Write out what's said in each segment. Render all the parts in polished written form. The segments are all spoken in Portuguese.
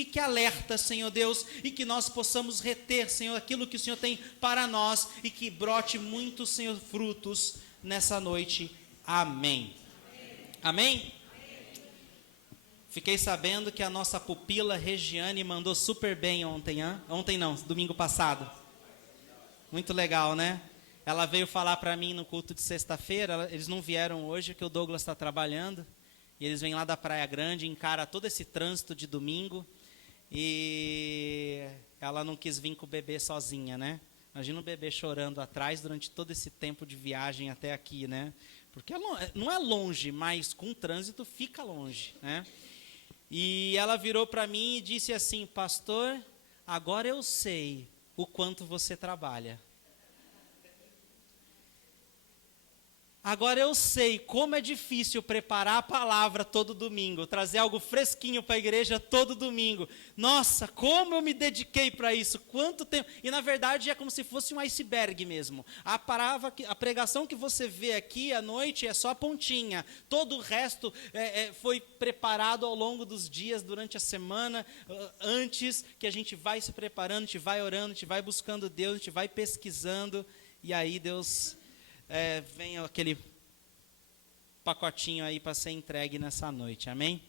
fique alerta, Senhor Deus, e que nós possamos reter, Senhor, aquilo que o Senhor tem para nós, e que brote muitos, Senhor, frutos nessa noite. Amém. Amém? Fiquei sabendo que a nossa pupila Regiane mandou super bem ontem, hein? Ontem não, domingo passado. Muito legal, né? Ela veio falar para mim no culto de sexta-feira. Eles não vieram hoje, porque o Douglas está trabalhando. E eles vêm lá da Praia Grande, encara todo esse trânsito de domingo. E ela não quis vir com o bebê sozinha, né? Imagina o bebê chorando atrás durante todo esse tempo de viagem até aqui, né? Porque não é longe, mas com o trânsito fica longe, né? E ela virou para mim e disse assim: pastor, agora eu sei o quanto você trabalha. Agora eu sei como é difícil preparar a palavra todo domingo, trazer algo fresquinho para a igreja todo domingo. Nossa, como eu me dediquei para isso, quanto tempo. E na verdade é como se fosse um iceberg mesmo. A pregação que você vê aqui à noite é só a pontinha. Todo o resto foi preparado ao longo dos dias, durante a semana, antes que a gente vai se preparando, a gente vai orando, a gente vai buscando Deus, a gente vai pesquisando, e aí Deus... vem aquele pacotinho aí para ser entregue nessa noite, amém?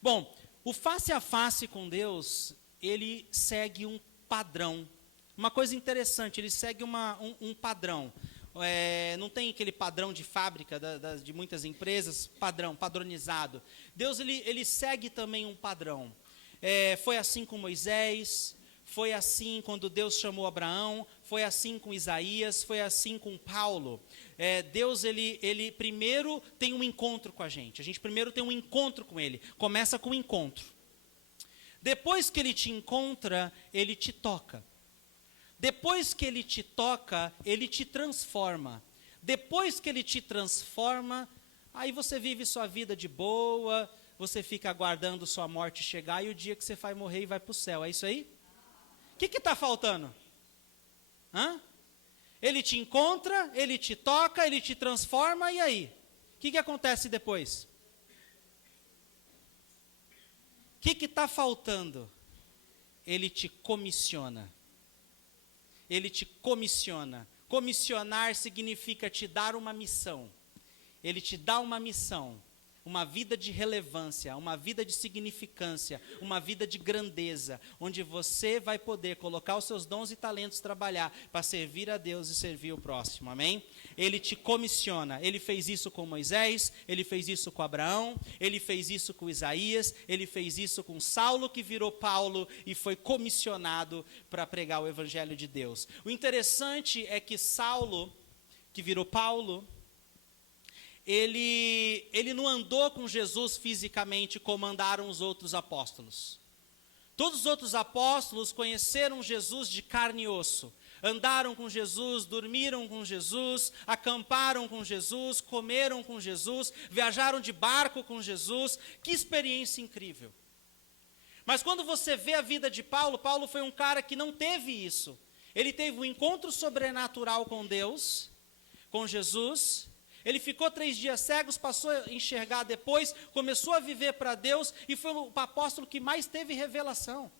Bom, o face a face com Deus, ele segue um padrão. Uma coisa interessante, ele segue um padrão. Não tem aquele padrão de fábrica de muitas empresas, padronizado. Deus ele segue também um padrão. Foi assim com Moisés, foi assim quando Deus chamou Abraão, foi assim com Isaías, foi assim com Paulo. Deus, ele primeiro tem um encontro com a gente primeiro tem um encontro com Ele, começa com o encontro. Depois que Ele te encontra, Ele te toca. Depois que Ele te toca, Ele te transforma. Depois que Ele te transforma, aí você vive sua vida de boa, você fica aguardando sua morte chegar, e o dia que você vai morrer e vai para o céu, é isso aí? O que está faltando? Ele te encontra, Ele te toca, Ele te transforma, e aí? O que acontece depois? O que está faltando? Ele te comissiona. Ele te comissiona. Comissionar significa te dar uma missão. Ele te dá uma missão. Uma vida de relevância, uma vida de significância, uma vida de grandeza, onde você vai poder colocar os seus dons e talentos trabalhar para servir a Deus e servir o próximo, amém? Ele te comissiona. Ele fez isso com Moisés, ele fez isso com Abraão, ele fez isso com Isaías, ele fez isso com Saulo, que virou Paulo e foi comissionado para pregar o evangelho de Deus. O interessante é que Saulo, que virou Paulo, ele não andou com Jesus fisicamente como andaram os outros apóstolos. Todos os outros apóstolos conheceram Jesus de carne e osso. Andaram com Jesus, dormiram com Jesus, acamparam com Jesus, comeram com Jesus, viajaram de barco com Jesus. Que experiência incrível. Mas quando você vê a vida de Paulo, Paulo foi um cara que não teve isso. Ele teve um encontro sobrenatural com Deus, com Jesus. Ele ficou 3 dias cegos, passou a enxergar depois, começou a viver para Deus e foi o apóstolo que mais teve revelação.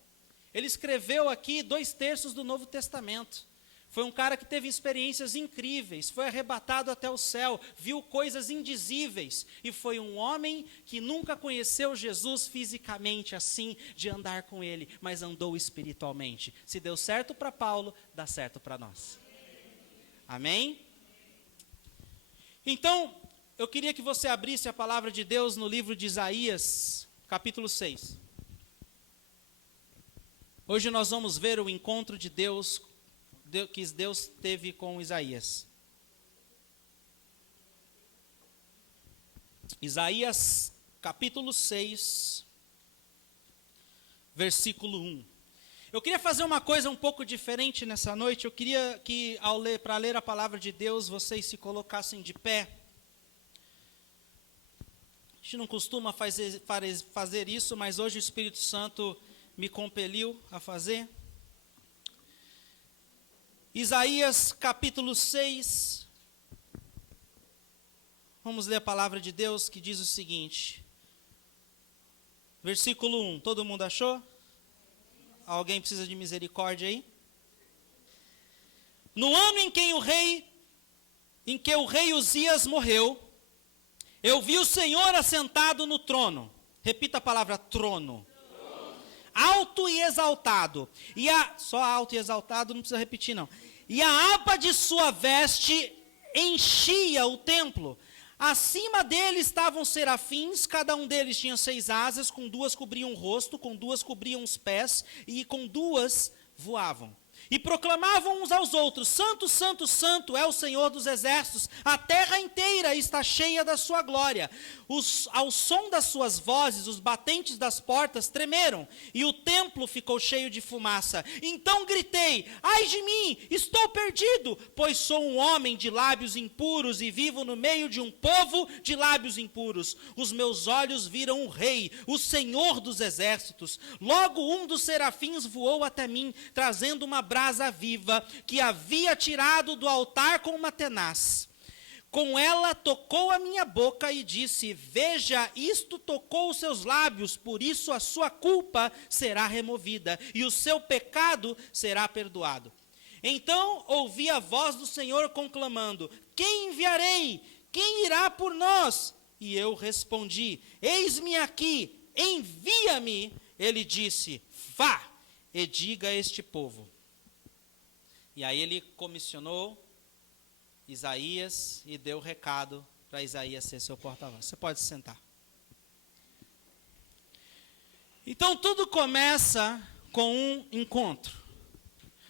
Ele escreveu aqui 2/3 do Novo Testamento. Foi um cara que teve experiências incríveis, foi arrebatado até o céu, viu coisas indizíveis. E foi um homem que nunca conheceu Jesus fisicamente assim, de andar com ele, mas andou espiritualmente. Se deu certo para Paulo, dá certo para nós. Amém? Então, eu queria que você abrisse a palavra de Deus no livro de Isaías, capítulo 6. Hoje nós vamos ver o encontro de Deus, que Deus teve com Isaías. Isaías, capítulo 6, versículo 1. Eu queria fazer uma coisa um pouco diferente nessa noite. Eu queria que, para ler a palavra de Deus, vocês se colocassem de pé. A gente não costuma fazer isso, mas hoje o Espírito Santo me compeliu a fazer. Isaías capítulo 6. Vamos ler a palavra de Deus que diz o seguinte: Versículo 1, todo mundo achou? Alguém precisa de misericórdia aí? No ano em que o rei Uzias morreu, eu vi o Senhor assentado no trono. Repita a palavra trono. Alto e exaltado. Só alto e exaltado, não precisa repetir não. E a aba de sua veste enchia o templo. Acima dele estavam serafins, cada um deles tinha 6 asas, com 2 cobriam o rosto, com 2 cobriam os pés, e com 2 voavam. E proclamavam uns aos outros: Santo, Santo, Santo é o Senhor dos exércitos, a terra inteira está cheia da sua glória. Ao som das suas vozes, os batentes das portas tremeram, e o templo ficou cheio de fumaça. Então gritei: ai de mim, estou perdido, pois sou um homem de lábios impuros, e vivo no meio de um povo de lábios impuros. Os meus olhos viram o Rei, o Senhor dos exércitos. Logo um dos serafins voou até mim, trazendo uma brasa viva, que havia tirado do altar com uma tenaz. Com ela tocou a minha boca e disse: veja, isto tocou os seus lábios, por isso a sua culpa será removida, e o seu pecado será perdoado. Então ouvi a voz do Senhor conclamando: quem enviarei? Quem irá por nós? E eu respondi: eis-me aqui, envia-me. Ele disse: vá e diga a este povo. E aí ele comissionou Isaías e deu o recado para Isaías ser seu porta-voz. Você pode se sentar. Então tudo começa com um encontro.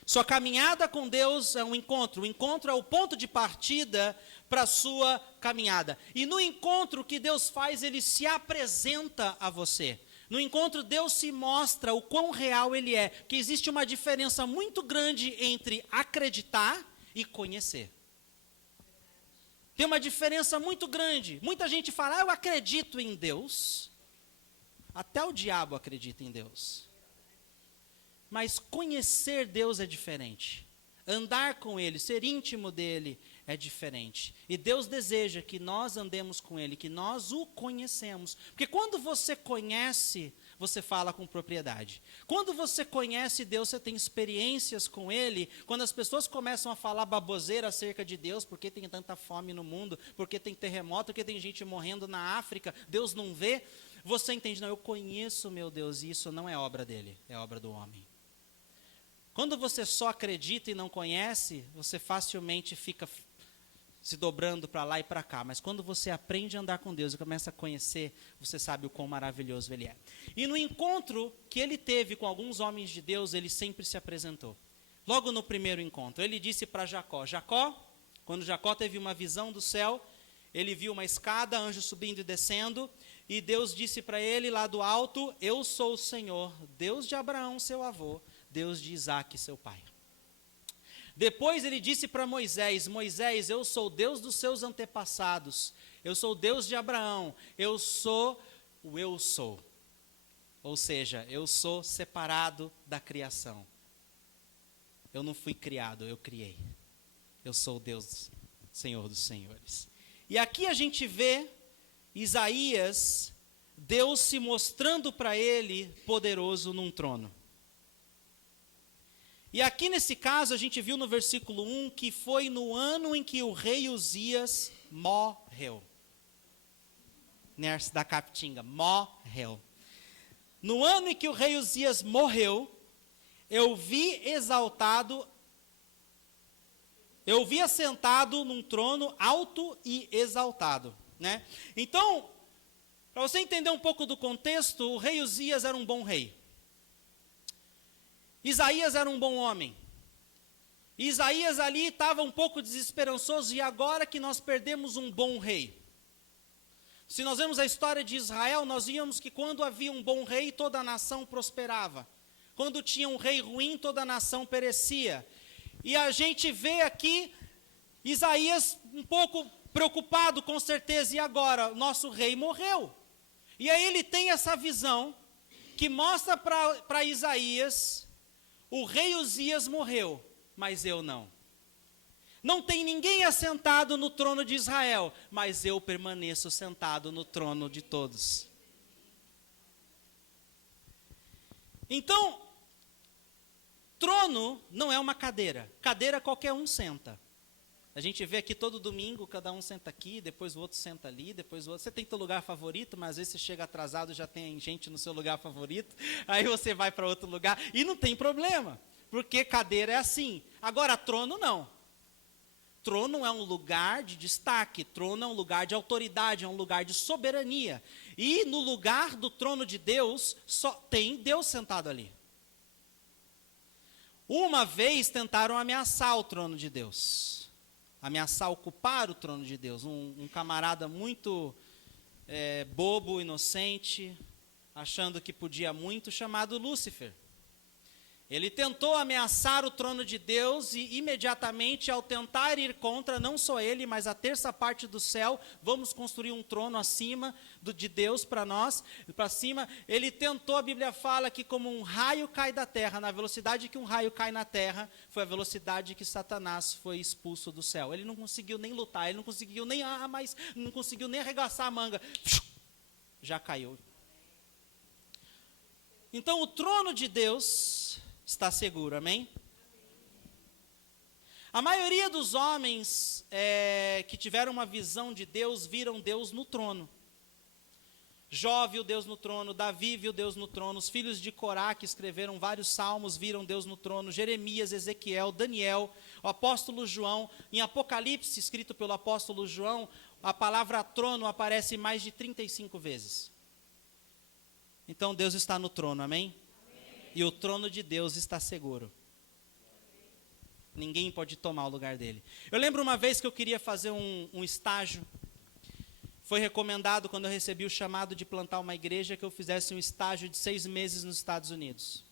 Sua caminhada com Deus é um encontro. O encontro é o ponto de partida para a sua caminhada. E no encontro, o que Deus faz, Ele se apresenta a você. No encontro, Deus se mostra o quão real Ele é. Que existe uma diferença muito grande entre acreditar e conhecer. Tem uma diferença muito grande. Muita gente fala: eu acredito em Deus. Até o diabo acredita em Deus. Mas conhecer Deus é diferente. Andar com Ele, ser íntimo dEle é diferente. E Deus deseja que nós andemos com Ele, que nós o conhecemos. Porque quando você conhece, você fala com propriedade. Quando você conhece Deus, você tem experiências com Ele. Quando as pessoas começam a falar baboseira acerca de Deus, porque tem tanta fome no mundo, porque tem terremoto, porque tem gente morrendo na África, Deus não vê, você entende: não, eu conheço meu Deus, e isso não é obra dele, é obra do homem. Quando você só acredita e não conhece, você facilmente fica se dobrando para lá e para cá. Mas quando você aprende a andar com Deus e começa a conhecer, você sabe o quão maravilhoso Ele é. E no encontro que ele teve com alguns homens de Deus, ele sempre se apresentou. Logo no primeiro encontro, ele disse para Jacó: Jacó, quando Jacó teve uma visão do céu, ele viu uma escada, anjos subindo e descendo, e Deus disse para ele lá do alto: eu sou o Senhor, Deus de Abraão, seu avô, Deus de Isaque, seu pai. Depois ele disse para Moisés: Moisés, eu sou o Deus dos seus antepassados, eu sou o Deus de Abraão, eu sou o eu sou. Ou seja, eu sou separado da criação. Eu não fui criado, eu criei. Eu sou o Deus, Senhor dos senhores. E aqui a gente vê Isaías, Deus se mostrando para ele poderoso num trono. E aqui nesse caso a gente viu no versículo 1 que foi no ano em que o rei Uzias morreu. Nerce da Capitinga, morreu. No ano em que o rei Uzias morreu, eu vi assentado num trono alto e exaltado, né? Então, para você entender um pouco do contexto, o rei Uzias era um bom rei. Isaías era um bom homem. Isaías ali estava um pouco desesperançoso, e agora que nós perdemos um bom rei. Se nós vemos a história de Israel, nós víamos que quando havia um bom rei, toda a nação prosperava. Quando tinha um rei ruim, toda a nação perecia. E a gente vê aqui Isaías um pouco preocupado, com certeza: e agora? Nosso rei morreu. E aí ele tem essa visão que mostra para Isaías: o rei Uzias morreu, mas eu não. Não tem ninguém assentado no trono de Israel, mas eu permaneço sentado no trono de todos. Então, trono não é uma cadeira. Cadeira qualquer um senta. A gente vê aqui todo domingo, cada um senta aqui, depois o outro senta ali, depois o outro. Você tem teu lugar favorito, mas às vezes você chega atrasado e já tem gente no seu lugar favorito. Aí você vai para outro lugar e não tem problema, porque cadeira é assim. Agora, trono não. Trono é um lugar de destaque, trono é um lugar de autoridade, é um lugar de soberania. E no lugar do trono de Deus, só tem Deus sentado ali. Uma vez tentaram ameaçar o trono de Deus. Ameaçar ocupar o trono de Deus. Um camarada muito bobo, inocente, achando que podia muito, chamado Lúcifer. Ele tentou ameaçar o trono de Deus e imediatamente, ao tentar ir contra, não só ele, mas a terça parte do céu, vamos construir um trono acima de Deus para nós, para cima. Ele tentou, a Bíblia fala que como um raio cai da terra, na velocidade que um raio cai na terra, foi a velocidade que Satanás foi expulso do céu. Ele não conseguiu nem lutar, ele não conseguiu nem não conseguiu nem arregaçar a manga. Já caiu. Então o trono de Deus está seguro, amém? A maioria dos homens que tiveram uma visão de Deus, viram Deus no trono. Jó viu Deus no trono, Davi viu Deus no trono, os filhos de Corá, que escreveram vários salmos, viram Deus no trono, Jeremias, Ezequiel, Daniel, o apóstolo João. Em Apocalipse, escrito pelo apóstolo João, a palavra trono aparece mais de 35 vezes. Então Deus está no trono, amém? E o trono de Deus está seguro. Ninguém pode tomar o lugar dele. Eu lembro uma vez que eu queria fazer um estágio. Foi recomendado, quando eu recebi o chamado de plantar uma igreja, que eu fizesse um estágio de 6 meses nos Estados Unidos.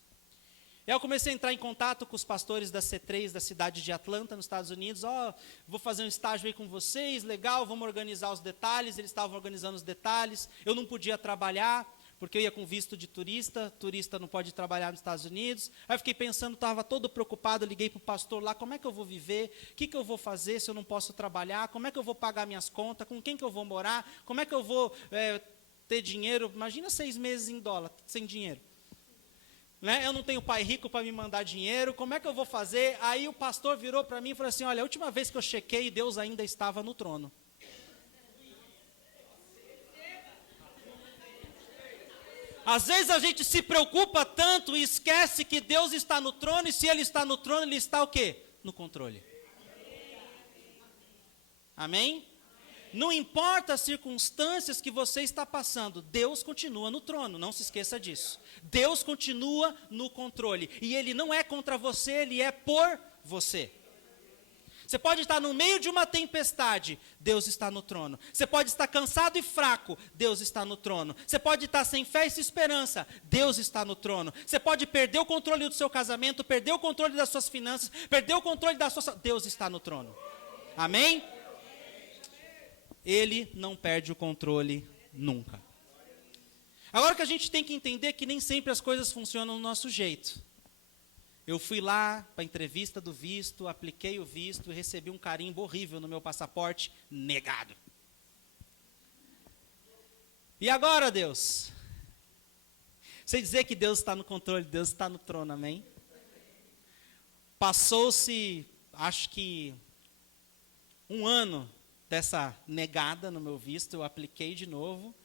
E aí eu comecei a entrar em contato com os pastores da C3, da cidade de Atlanta, nos Estados Unidos. Vou fazer um estágio aí com vocês, legal, vamos organizar os detalhes. Eles estavam organizando os detalhes. Eu não podia trabalhar, porque eu ia com visto de turista não pode trabalhar nos Estados Unidos. Aí eu fiquei pensando, estava todo preocupado, liguei para o pastor lá, como é que eu vou viver? O que eu vou fazer se eu não posso trabalhar? Como é que eu vou pagar minhas contas? Com quem que eu vou morar? Como é que eu vou ter dinheiro? Imagina 6 meses em dólar, sem dinheiro. Né? Eu não tenho pai rico para me mandar dinheiro, como é que eu vou fazer? Aí o pastor virou para mim e falou assim, olha, a última vez que eu chequei, Deus ainda estava no trono. Às vezes a gente se preocupa tanto e esquece que Deus está no trono, e se Ele está no trono, Ele está o quê? No controle. Amém? Não importa as circunstâncias que você está passando, Deus continua no trono, não se esqueça disso. Deus continua no controle, e Ele não é contra você, Ele é por você. Você pode estar no meio de uma tempestade, Deus está no trono. Você pode estar cansado e fraco, Deus está no trono. Você pode estar sem fé e sem esperança, Deus está no trono. Você pode perder o controle do seu casamento, perder o controle das suas finanças, perder o controle da sua... Deus está no trono. Amém? Ele não perde o controle nunca. Agora que a gente tem que entender que nem sempre as coisas funcionam do nosso jeito. Eu fui lá para a entrevista do visto, apliquei o visto e recebi um carimbo horrível no meu passaporte, negado. E agora, Deus? Sei dizer que Deus está no controle, Deus está no trono, amém? Passou-se, acho que 1 ano dessa negada no meu visto, eu apliquei de novo.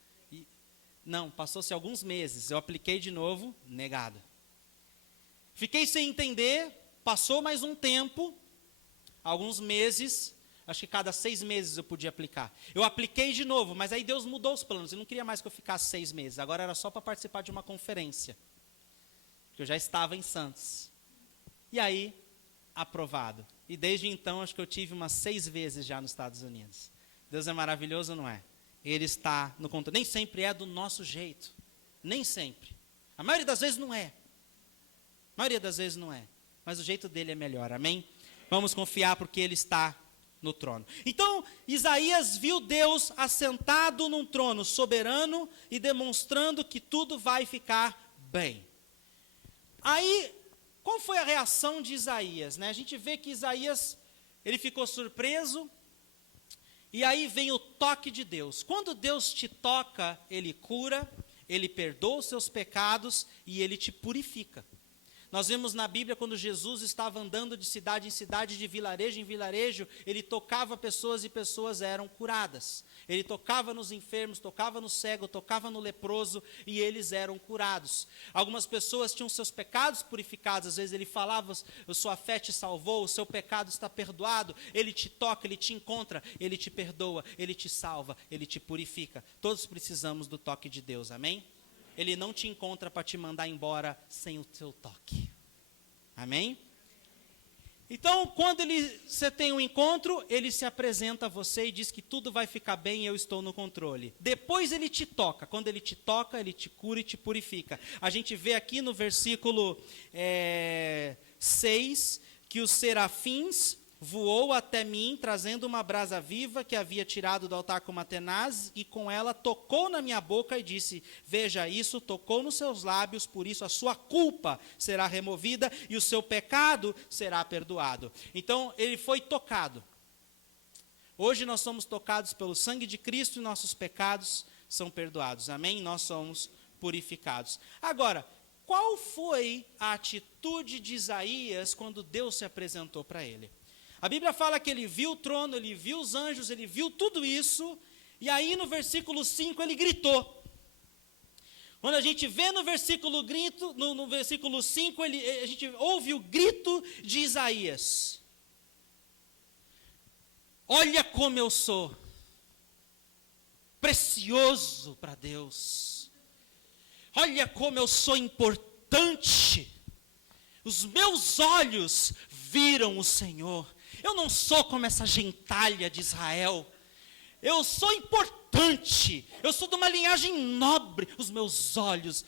Não, passou-se alguns meses, eu apliquei de novo, negado. Fiquei sem entender, passou mais um tempo, alguns meses, acho que cada 6 meses eu podia aplicar. Eu apliquei de novo, mas aí Deus mudou os planos, Ele não queria mais que eu ficasse 6 meses, agora era só para participar de uma conferência, que eu já estava em Santos. E aí, aprovado. E desde então, acho que eu tive umas 6 vezes já nos Estados Unidos. Deus é maravilhoso, não é? Ele está no controle. Nem sempre é do nosso jeito, nem sempre. A maioria das vezes não é. A maioria das vezes não é, mas o jeito dele é melhor, amém? Vamos confiar porque ele está no trono. Então, Isaías viu Deus assentado num trono soberano e demonstrando que tudo vai ficar bem. Aí, qual foi a reação de Isaías? Né? A gente vê que Isaías, ele ficou surpreso, e aí vem o toque de Deus. Quando Deus te toca, Ele cura, ele perdoa os seus pecados e ele te purifica. Nós vemos na Bíblia quando Jesus estava andando de cidade em cidade, de vilarejo em vilarejo, ele tocava pessoas e pessoas eram curadas. Ele tocava nos enfermos, tocava no cego, tocava no leproso e eles eram curados. Algumas pessoas tinham seus pecados purificados, às vezes ele falava, sua fé te salvou, o seu pecado está perdoado. Ele te toca, ele te encontra, ele te perdoa, ele te salva, ele te purifica. Todos precisamos do toque de Deus, amém? Ele não te encontra para te mandar embora sem o seu toque. Amém? Então, quando você tem um encontro, ele se apresenta a você e diz que tudo vai ficar bem e eu estou no controle. Depois ele te toca. Quando ele te toca, ele te cura e te purifica. A gente vê aqui no versículo 6 que os serafins voou até mim, trazendo uma brasa viva que havia tirado do altar com uma tenaz, e com ela tocou na minha boca e disse, veja isso, tocou nos seus lábios, por isso a sua culpa será removida e o seu pecado será perdoado. Então, ele foi tocado. Hoje nós somos tocados pelo sangue de Cristo e nossos pecados são perdoados. Amém? Nós somos purificados. Agora, qual foi a atitude de Isaías quando Deus se apresentou para ele? A Bíblia fala que ele viu o trono, ele viu os anjos, ele viu tudo isso, e aí no versículo 5 ele gritou. Quando a gente vê no versículo 5, a gente ouve o grito de Isaías. Olha como eu sou precioso para Deus. Olha como eu sou importante. Os meus olhos viram o Senhor. Eu não sou como essa gentalha de Israel. Eu sou importante. Eu sou de uma linhagem nobre. Os meus olhos.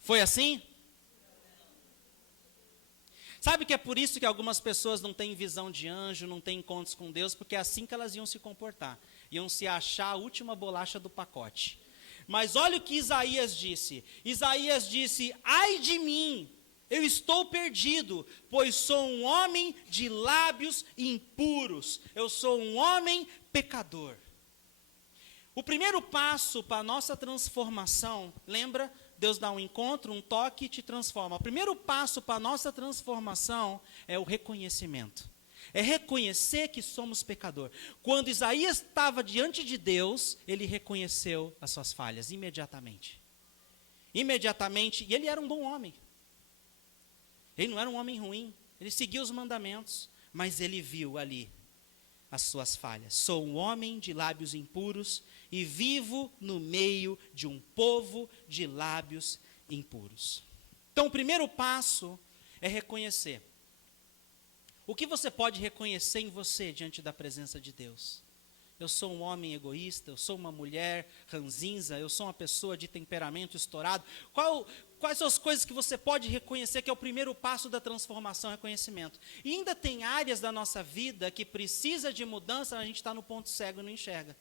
Foi assim? Sabe que é por isso que algumas pessoas não têm visão de anjo, não têm encontros com Deus, porque é assim que elas iam se comportar. Iam se achar a última bolacha do pacote. Mas olha o que Isaías disse. Isaías disse, ai de mim, eu estou perdido, pois sou um homem de lábios impuros. Eu sou um homem pecador. O primeiro passo para a nossa transformação, lembra? Deus dá um encontro, um toque e te transforma. O primeiro passo para a nossa transformação é o reconhecimento. É reconhecer que somos pecador. Quando Isaías estava diante de Deus, ele reconheceu as suas falhas imediatamente. Imediatamente, e ele era um bom homem. Ele não era um homem ruim, ele seguia os mandamentos, mas ele viu ali as suas falhas. Sou um homem de lábios impuros e vivo no meio de um povo de lábios impuros. Então, o primeiro passo é reconhecer. O que você pode reconhecer em você diante da presença de Deus? Eu sou um homem egoísta, eu sou uma mulher ranzinza, eu sou uma pessoa de temperamento estourado. Quais são as coisas que você pode reconhecer que é o primeiro passo da transformação, reconhecimento? E ainda tem áreas da nossa vida que precisa de mudança, a gente está no ponto cego e não enxerga.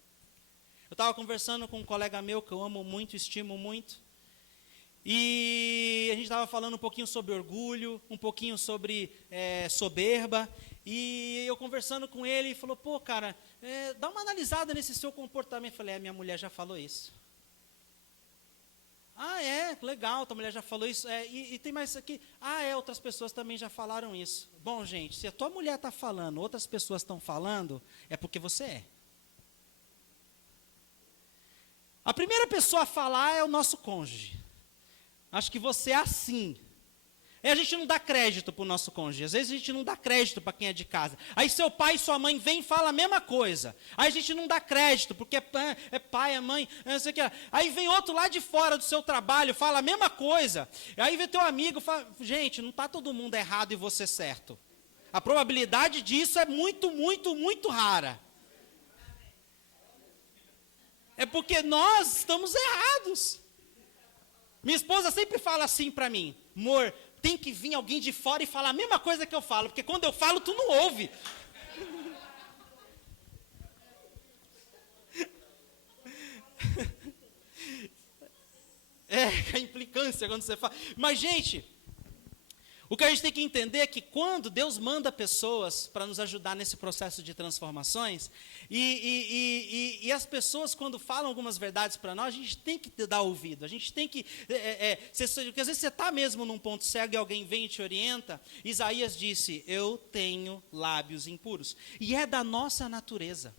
Eu estava conversando com um colega meu que eu amo muito, estimo muito. E a gente estava falando um pouquinho sobre orgulho, um pouquinho sobre soberba. E eu conversando com ele, ele falou, pô, cara, dá uma analisada nesse seu comportamento. Eu falei, minha mulher já falou isso. Ah, legal, tua mulher já falou isso. E tem mais isso aqui. Outras pessoas também já falaram isso. Bom, gente, se a tua mulher está falando, outras pessoas estão falando, é porque você é. A primeira pessoa a falar é o nosso cônjuge. Acho que você é assim. Aí a gente não dá crédito para o nosso cônjuge. Às vezes a gente não dá crédito para quem é de casa. Aí seu pai e sua mãe vêm e falam a mesma coisa. Aí a gente não dá crédito, porque é pai, é mãe, não sei o que. Aí vem outro lá de fora do seu trabalho, fala a mesma coisa. Aí vem teu amigo e fala, gente, não está todo mundo errado e você certo. A probabilidade disso é muito, muito, muito rara. É porque nós estamos errados. Minha esposa sempre fala assim para mim, amor, tem que vir alguém de fora e falar a mesma coisa que eu falo, porque quando eu falo, tu não ouve. A implicância quando você fala. Mas, gente, O que a gente tem que entender é que quando Deus manda pessoas para nos ajudar nesse processo de transformações, e as pessoas quando falam algumas verdades para nós, a gente tem que dar ouvido, a gente tem que, porque às vezes você está mesmo num ponto cego e alguém vem e te orienta. Isaías disse, eu tenho lábios impuros, e é da nossa natureza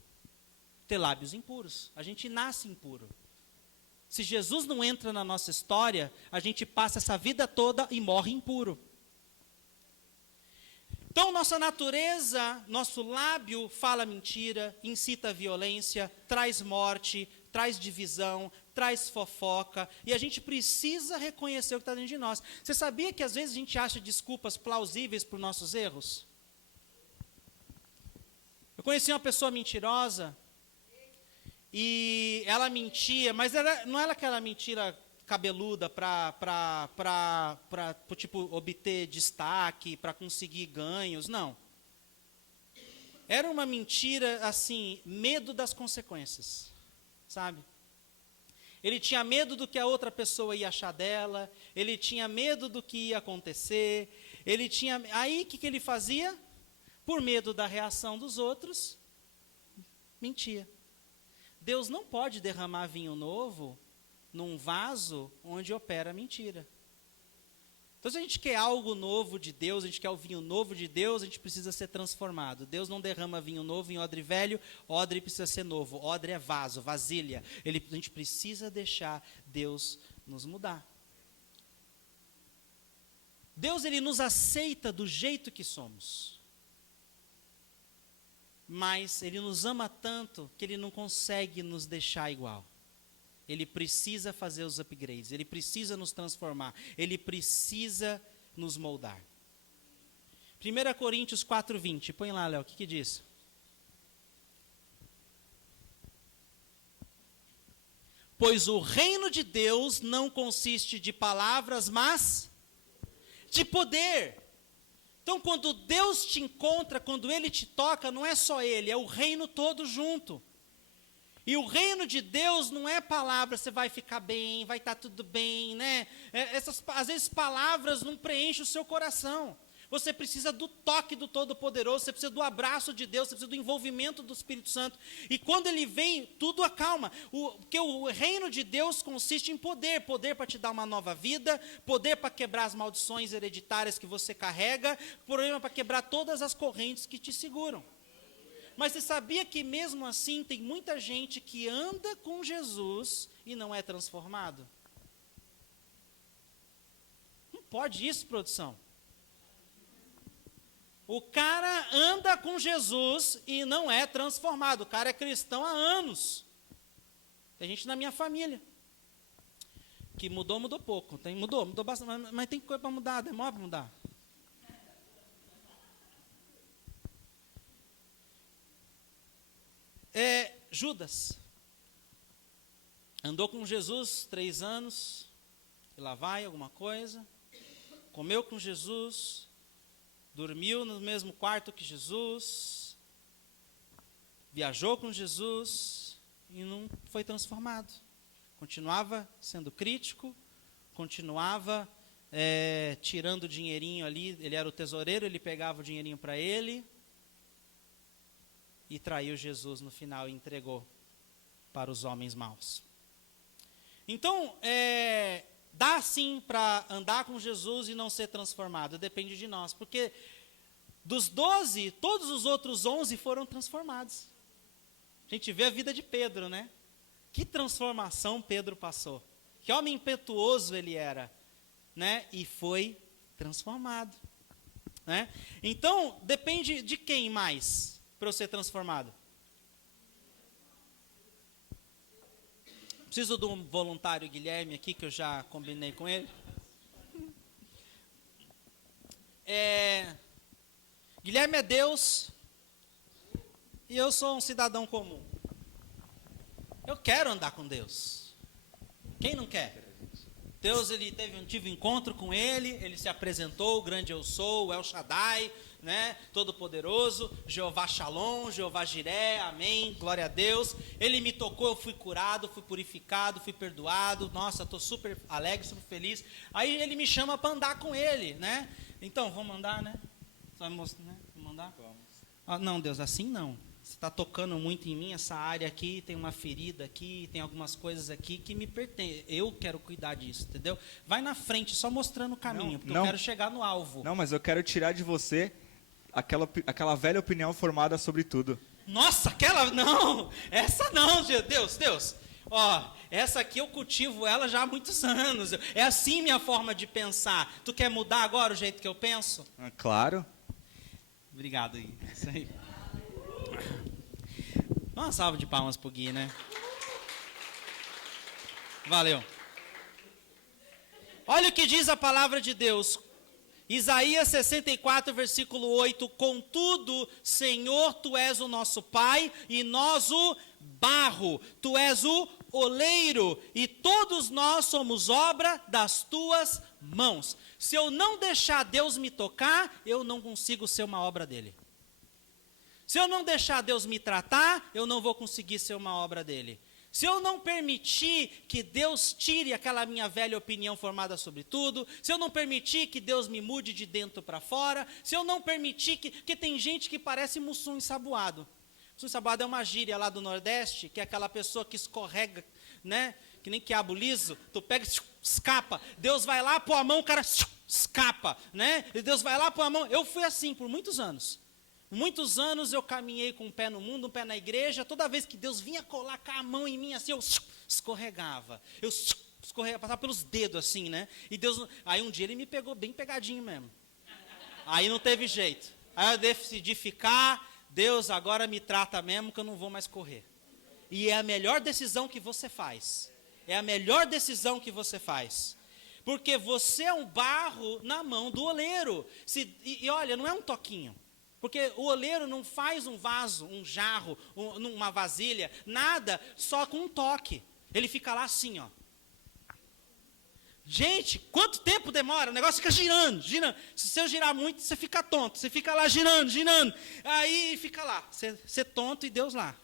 ter lábios impuros, a gente nasce impuro. Se Jesus não entra na nossa história, a gente passa essa vida toda e morre impuro. Então, nossa natureza, nosso lábio fala mentira, incita a violência, traz morte, traz divisão, traz fofoca, e a gente precisa reconhecer o que está dentro de nós. Você sabia que às vezes a gente acha desculpas plausíveis para os nossos erros? Eu conheci uma pessoa mentirosa, e ela mentia, mas não era aquela mentira cabeluda para tipo, obter destaque, para conseguir ganhos, não. Era uma mentira, assim, medo das consequências, sabe? Ele tinha medo do que a outra pessoa ia achar dela, ele tinha medo do que ia acontecer, aí o que ele fazia? Por medo da reação dos outros, mentia. Deus não pode derramar vinho novo num vaso onde opera a mentira. Então, se a gente quer algo novo de Deus, a gente quer o vinho novo de Deus, a gente precisa ser transformado. Deus não derrama vinho novo em odre velho, odre precisa ser novo. Odre é vaso, vasilha. A gente precisa deixar Deus nos mudar. Deus, ele nos aceita do jeito que somos. Mas ele nos ama tanto que ele não consegue nos deixar igual. Ele precisa fazer os upgrades, ele precisa nos transformar, ele precisa nos moldar. 1 Coríntios 4:20, põe lá, Léo, o que diz? Pois o reino de Deus não consiste de palavras, mas de poder. Então, quando Deus te encontra, quando Ele te toca, não é só Ele, é o reino todo junto. E o reino de Deus não é palavra, você vai ficar bem, vai estar tudo bem, né? Às vezes palavras não preenchem o seu coração. Você precisa do toque do Todo-Poderoso, você precisa do abraço de Deus, você precisa do envolvimento do Espírito Santo. E quando Ele vem, tudo acalma. Porque o reino de Deus consiste em poder. Poder para te dar uma nova vida, poder para quebrar as maldições hereditárias que você carrega, poder para quebrar todas as correntes que te seguram. Mas você sabia que mesmo assim tem muita gente que anda com Jesus e não é transformado? Não pode isso, produção. O cara anda com Jesus e não é transformado. O cara é cristão há anos. Tem gente na minha família que mudou pouco. Mudou bastante, mas tem coisa para mudar, demora para mudar. Judas andou com Jesus 3 anos, e lá vai alguma coisa, comeu com Jesus, dormiu no mesmo quarto que Jesus, viajou com Jesus e não foi transformado. Continuava sendo crítico, continuava tirando dinheirinho ali, ele era o tesoureiro, ele pegava o dinheirinho para ele, e traiu Jesus no final e entregou para os homens maus. Então, dá sim para andar com Jesus e não ser transformado, depende de nós, porque dos 12, todos os outros 11 foram transformados. A gente vê a vida de Pedro, né? Que transformação Pedro passou, que homem impetuoso ele era, né? E foi transformado, né? Então, depende de quem mais para eu ser transformado? Preciso de um voluntário Guilherme aqui, que eu já combinei com ele. Guilherme é Deus e eu sou um cidadão comum. Eu quero andar com Deus. Quem não quer? Deus, tive um encontro com ele se apresentou, o grande eu sou, o El Shaddai, né, Todo-Poderoso, Jeová Shalom, Jeová Jiré, amém, glória a Deus. Ele me tocou, eu fui curado, fui purificado, fui perdoado, nossa, estou super alegre, super feliz. Aí ele me chama para andar com ele, né? Então, vou mandar, né? Você vai mostrar, né? Vou mandar? Ah, não, Deus, assim não. Você está tocando muito em mim, essa área aqui, tem uma ferida aqui, tem algumas coisas aqui que me pertencem. Eu quero cuidar disso, entendeu? Vai na frente, só mostrando o caminho, porque eu quero chegar no alvo. Não, mas eu quero tirar de você aquela velha opinião formada sobre tudo. Nossa, aquela... Não, essa não, Deus. Ó, essa aqui eu cultivo ela já há muitos anos. É assim minha forma de pensar. Tu quer mudar agora o jeito que eu penso? Ah, claro. Obrigado, Gui. Isso aí. Uma salva de palmas pro Gui, né? Valeu. Olha o que diz a palavra de Deus. Isaías 64, versículo 8. Contudo, Senhor, Tu és o nosso Pai, e nós o barro. Tu és o oleiro, e todos nós somos obra das Tuas mãos. Se eu não deixar Deus me tocar, eu não consigo ser uma obra dele. Se eu não deixar Deus me tratar, eu não vou conseguir ser uma obra dele. Se eu não permitir que Deus tire aquela minha velha opinião formada sobre tudo, se eu não permitir que Deus me mude de dentro para fora, se eu não permitir que tem gente que parece mussum ensaboado. Mussum ensaboado é uma gíria lá do Nordeste, que é aquela pessoa que escorrega, né? Que nem quiabo liso, tu pega e escapa. Deus vai lá, põe a mão, o cara escapa, né? E Deus vai lá, põe a mão. Eu fui assim por muitos anos. Muitos anos eu caminhei com um pé no mundo, um pé na igreja. Toda vez que Deus vinha colocar a mão em mim assim, eu escorregava. Eu escorregava, passava pelos dedos assim, né? E Deus, aí um dia ele me pegou bem pegadinho mesmo. Aí não teve jeito. Aí eu decidi ficar. Deus, agora me trata mesmo que eu não vou mais correr. E é a melhor decisão que você faz. É a melhor decisão que você faz. Porque você é um barro na mão do oleiro. E olha, não é um toquinho. Porque o oleiro não faz um vaso, um jarro, uma vasilha, nada, só com um toque. Ele fica lá assim, ó. Gente, quanto tempo demora? O negócio fica girando. Se você girar muito, você fica tonto. Você fica lá girando. Aí fica lá. Você tonto e Deus lá.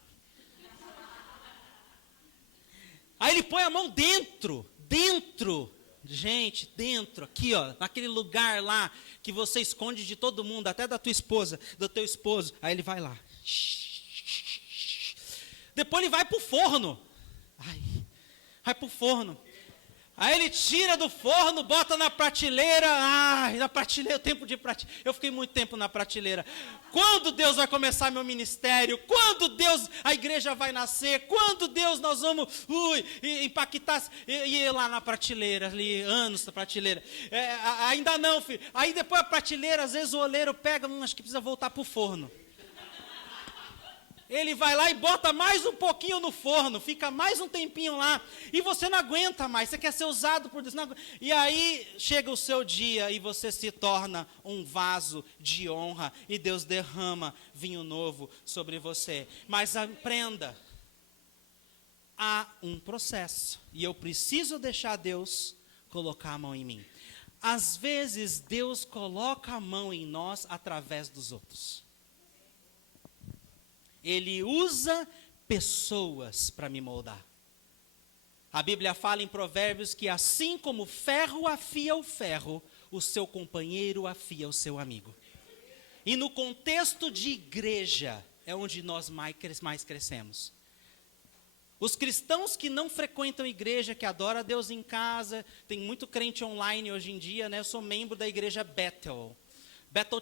Aí ele põe a mão dentro. Gente, dentro, aqui, ó, naquele lugar lá que você esconde de todo mundo, até da tua esposa, do teu esposo. Aí ele vai lá. Depois ele vai pro forno. Vai pro forno. Aí ele tira do forno, bota na prateleira. Na prateleira, o tempo de prateleira. Eu fiquei muito tempo na prateleira. Quando Deus vai começar meu ministério? Quando Deus, a igreja vai nascer? Quando Deus nós vamos impactar? E lá na prateleira, ali, anos na prateleira. Ainda não, filho. Aí depois a prateleira, às vezes o oleiro pega, acho que precisa voltar pro forno. Ele vai lá e bota mais um pouquinho no forno, fica mais um tempinho lá, e você não aguenta mais, você quer ser usado por Deus. E aí chega o seu dia e você se torna um vaso de honra, e Deus derrama vinho novo sobre você. Mas aprenda, há um processo, e eu preciso deixar Deus colocar a mão em mim. Às vezes Deus coloca a mão em nós através dos outros. Ele usa pessoas para me moldar. A Bíblia fala em Provérbios que assim como o ferro afia o ferro, o seu companheiro afia o seu amigo. E no contexto de igreja é onde nós mais crescemos. Os cristãos que não frequentam igreja, que adoram a Deus em casa, tem muito crente online hoje em dia, né? Eu sou membro da igreja Bethel.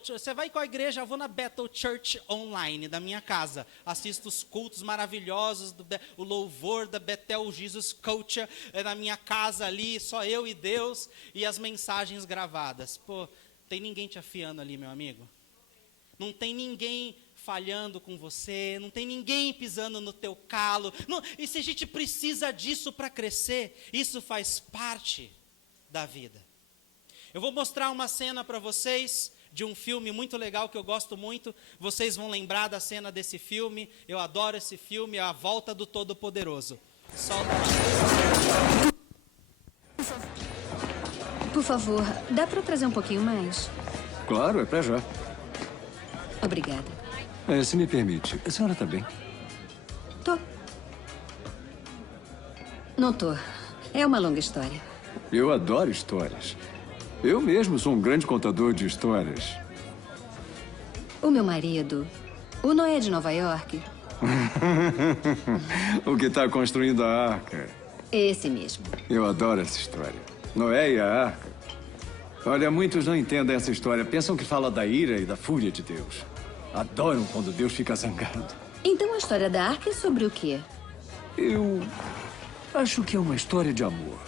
Você vai com a igreja? Eu vou na Bethel Church Online, da minha casa. Assisto os cultos maravilhosos, o louvor da Bethel Jesus Culture, na minha casa ali, só eu e Deus, e as mensagens gravadas. Pô, tem ninguém te afiando ali, meu amigo? Não tem ninguém falhando com você, não tem ninguém pisando no teu calo. Não, e se a gente precisa disso para crescer, isso faz parte da vida. Eu vou mostrar uma cena para vocês de um filme muito legal que eu gosto muito. Vocês vão lembrar da cena desse filme. Eu adoro esse filme, A Volta do Todo-Poderoso. Solta lá. Por favor, dá para trazer um pouquinho mais? Claro, é pra já. Obrigada. Se me permite, a senhora tá bem? Tô. Não tô. É uma longa história. Eu adoro histórias. Eu mesmo sou um grande contador de histórias. O meu marido, o Noé de Nova York, O que está construindo a arca. esse mesmo. Eu adoro essa história. Noé e a arca. Olha, muitos não entendem essa história. Pensam que fala da ira e da fúria de Deus. Adoram quando Deus fica zangado. Então a história da arca é sobre o quê? Eu acho que é uma história de amor.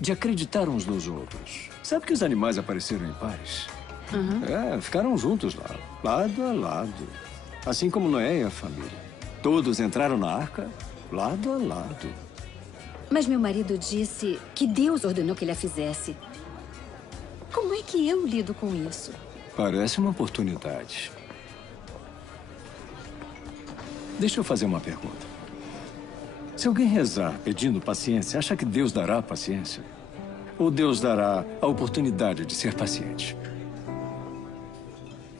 De acreditar uns nos outros. Sabe que os animais apareceram em pares? Ficaram juntos lá, lado a lado. Assim como Noé e a família. Todos entraram na arca, lado a lado. Mas meu marido disse que Deus ordenou que ele a fizesse. Como é que eu lido com isso? Parece uma oportunidade. Deixa eu fazer uma pergunta. Se alguém rezar pedindo paciência, acha que Deus dará paciência? Ou Deus dará a oportunidade de ser paciente?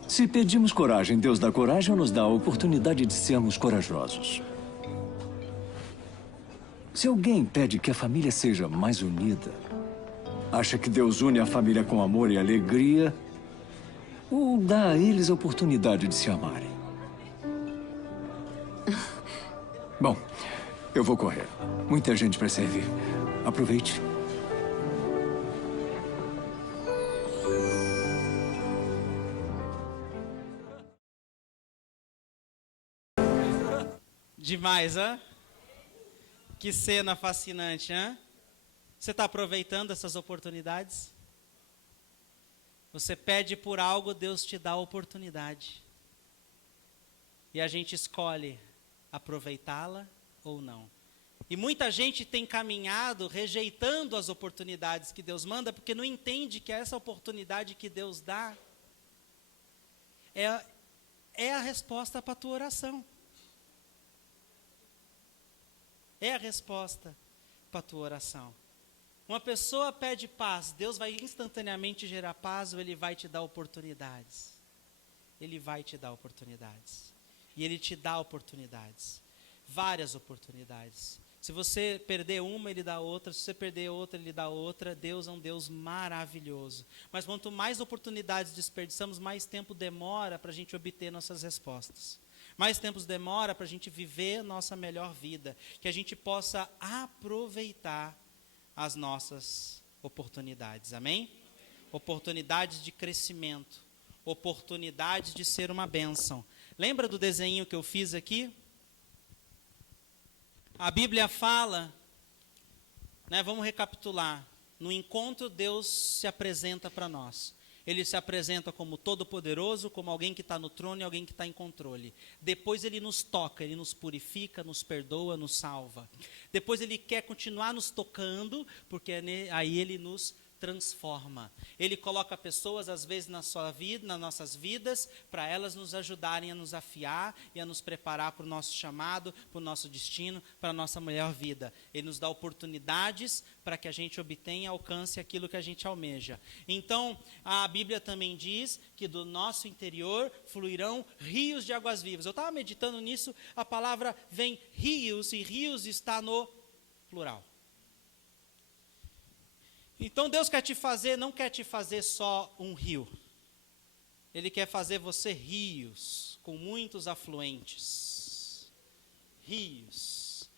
Se pedimos coragem, Deus dá coragem ou nos dá a oportunidade de sermos corajosos? Se alguém pede que a família seja mais unida, acha que Deus une a família com amor e alegria? Ou dá a eles a oportunidade de se amarem? Bom, eu vou correr. Muita gente para servir. Aproveite. Demais, hã? Que cena fascinante, hã? Você está aproveitando essas oportunidades? Você pede por algo, Deus te dá a oportunidade. E a gente escolhe aproveitá-la ou não. E muita gente tem caminhado rejeitando as oportunidades que Deus manda, porque não entende que essa oportunidade que Deus dá é a resposta para a tua oração. É a resposta para a tua oração. Uma pessoa pede paz, Deus vai instantaneamente gerar paz ou Ele vai te dar oportunidades? Ele vai te dar oportunidades. E Ele te dá oportunidades. Várias oportunidades. Se você perder uma, Ele dá outra. Se você perder outra, Ele dá outra. Deus é um Deus maravilhoso. Mas quanto mais oportunidades desperdiçamos, mais tempo demora para a gente obter nossas respostas. Mais tempo demora para a gente viver nossa melhor vida. Que a gente possa aproveitar as nossas oportunidades. Amém? Oportunidades de crescimento. Oportunidades de ser uma bênção. Lembra do desenho que eu fiz aqui? A Bíblia fala, né, vamos recapitular. No encontro, Deus se apresenta para nós. Ele se apresenta como todo-poderoso, como alguém que está no trono e alguém que está em controle. Depois Ele nos toca, Ele nos purifica, nos perdoa, nos salva. Depois Ele quer continuar nos tocando, porque aí Ele nos transforma. Ele coloca pessoas, às vezes, na sua vida, nas nossas vidas, para elas nos ajudarem a nos afiar e a nos preparar para o nosso chamado, para o nosso destino, para a nossa melhor vida. Ele nos dá oportunidades para que a gente obtenha, alcance aquilo que a gente almeja. Então, a Bíblia também diz que do nosso interior fluirão rios de águas vivas. Eu estava meditando nisso, a palavra vem rios, e rios está no plural. Então Deus quer te fazer, não quer te fazer só um rio. Ele quer fazer você rios, com muitos afluentes. Rios.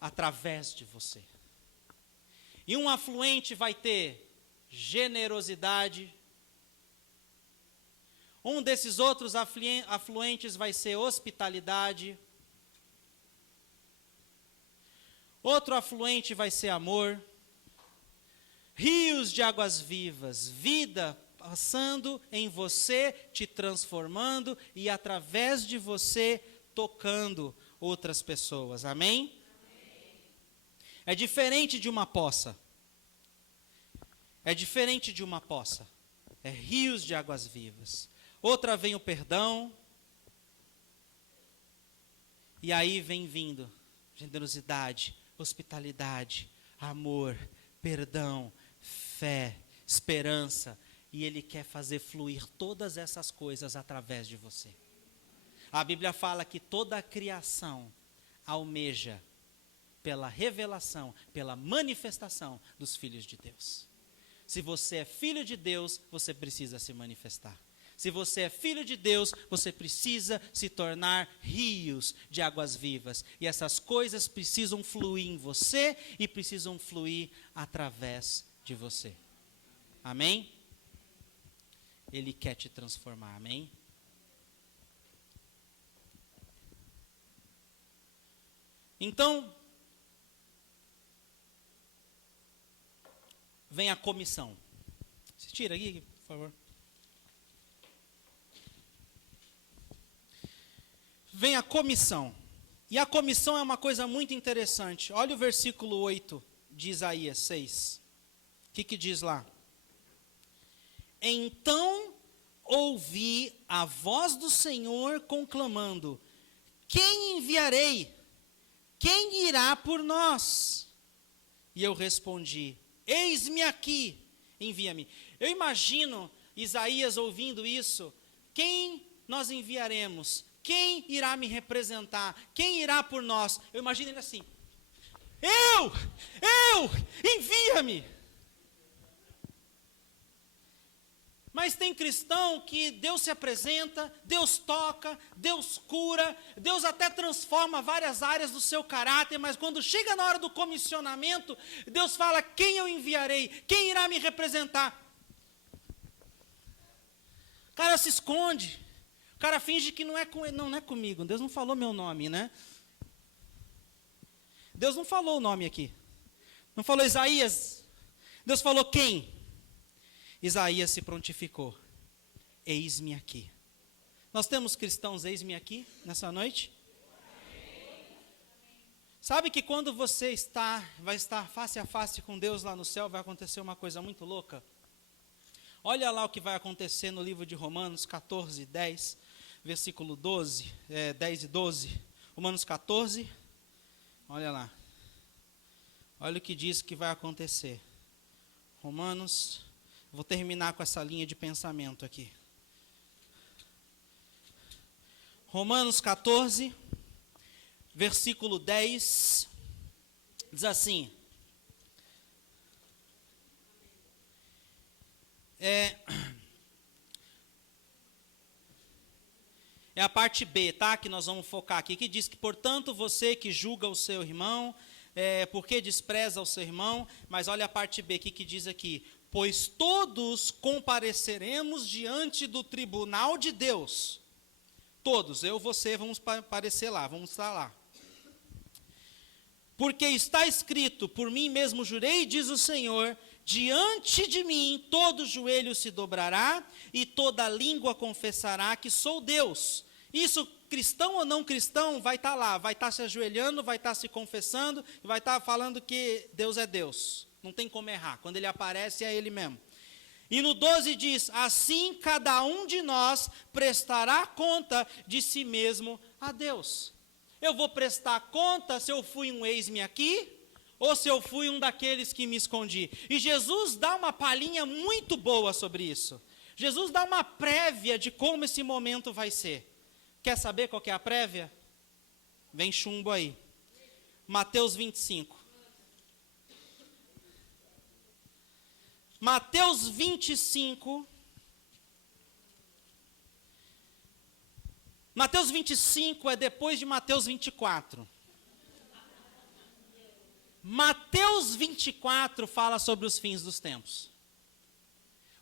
Através de você. E um afluente vai ter generosidade. Um desses outros afluentes vai ser hospitalidade. Outro afluente vai ser amor. Rios de águas vivas, vida passando em você, te transformando e através de você tocando outras pessoas. Amém? É diferente de uma poça. É diferente de uma poça. É rios de águas vivas. Outra vem o perdão. E aí vem vindo generosidade, hospitalidade, amor, perdão, fé, esperança, e Ele quer fazer fluir todas essas coisas através de você. A Bíblia fala que toda a criação almeja pela revelação, pela manifestação dos filhos de Deus. Se você é filho de Deus, você precisa se manifestar. Se você é filho de Deus, você precisa se tornar rios de águas vivas. E essas coisas precisam fluir em você e precisam fluir através de você. Amém? Ele quer te transformar, amém? Então, vem a comissão. Se tira aqui, por favor. Vem a comissão. E a comissão é uma coisa muito interessante. Olha o versículo 8 de Isaías 6. O que diz lá? Então ouvi a voz do Senhor conclamando: quem enviarei? Quem irá por nós? E eu respondi: eis-me aqui, envia-me. Eu imagino Isaías ouvindo isso. Quem nós enviaremos? Quem irá me representar? Quem irá por nós? Eu imagino ele assim: eu, envia-me. Mas tem cristão que Deus se apresenta, Deus toca, Deus cura, Deus até transforma várias áreas do seu caráter, mas quando chega na hora do comissionamento, Deus fala: quem eu enviarei? Quem irá me representar? O cara se esconde, o cara finge que não é comigo, Deus não falou meu nome, né? Deus não falou o nome aqui, não falou Isaías, Deus falou quem? Isaías se prontificou: eis-me aqui. Nós temos cristãos eis-me aqui nessa noite? Sabe que quando você vai estar face a face com Deus lá no céu, vai acontecer uma coisa muito louca? Olha lá o que vai acontecer no livro de Romanos 14, 10, versículo 10 e 12. Romanos 14, olha lá. Olha o que diz que vai acontecer. Vou terminar com essa linha de pensamento aqui. Romanos 14, versículo 10, diz assim: é a parte B, tá? Que nós vamos focar aqui, que diz que, portanto, você que julga o seu irmão, porque despreza o seu irmão, mas olha a parte B, que diz aqui: pois todos compareceremos diante do tribunal de Deus. Todos, eu, você, vamos aparecer lá, vamos estar lá. Porque está escrito: por mim mesmo jurei, diz o Senhor, diante de mim todo joelho se dobrará e toda língua confessará que sou Deus. Isso, cristão ou não cristão, vai estar lá, vai estar se ajoelhando, vai estar se confessando, vai estar falando que Deus é Deus. Não tem como errar. Quando ele aparece, é ele mesmo. E no 12 diz: assim cada um de nós prestará conta de si mesmo a Deus. Eu vou prestar conta se eu fui um eis-me aqui, ou se eu fui um daqueles que me escondi. E Jesus dá uma palhinha muito boa sobre isso. Jesus dá uma prévia de como esse momento vai ser. Quer saber qual que é a prévia? Vem chumbo aí. Mateus 25. Mateus 25. Mateus 25 é depois de Mateus 24. Mateus 24 fala sobre os fins dos tempos.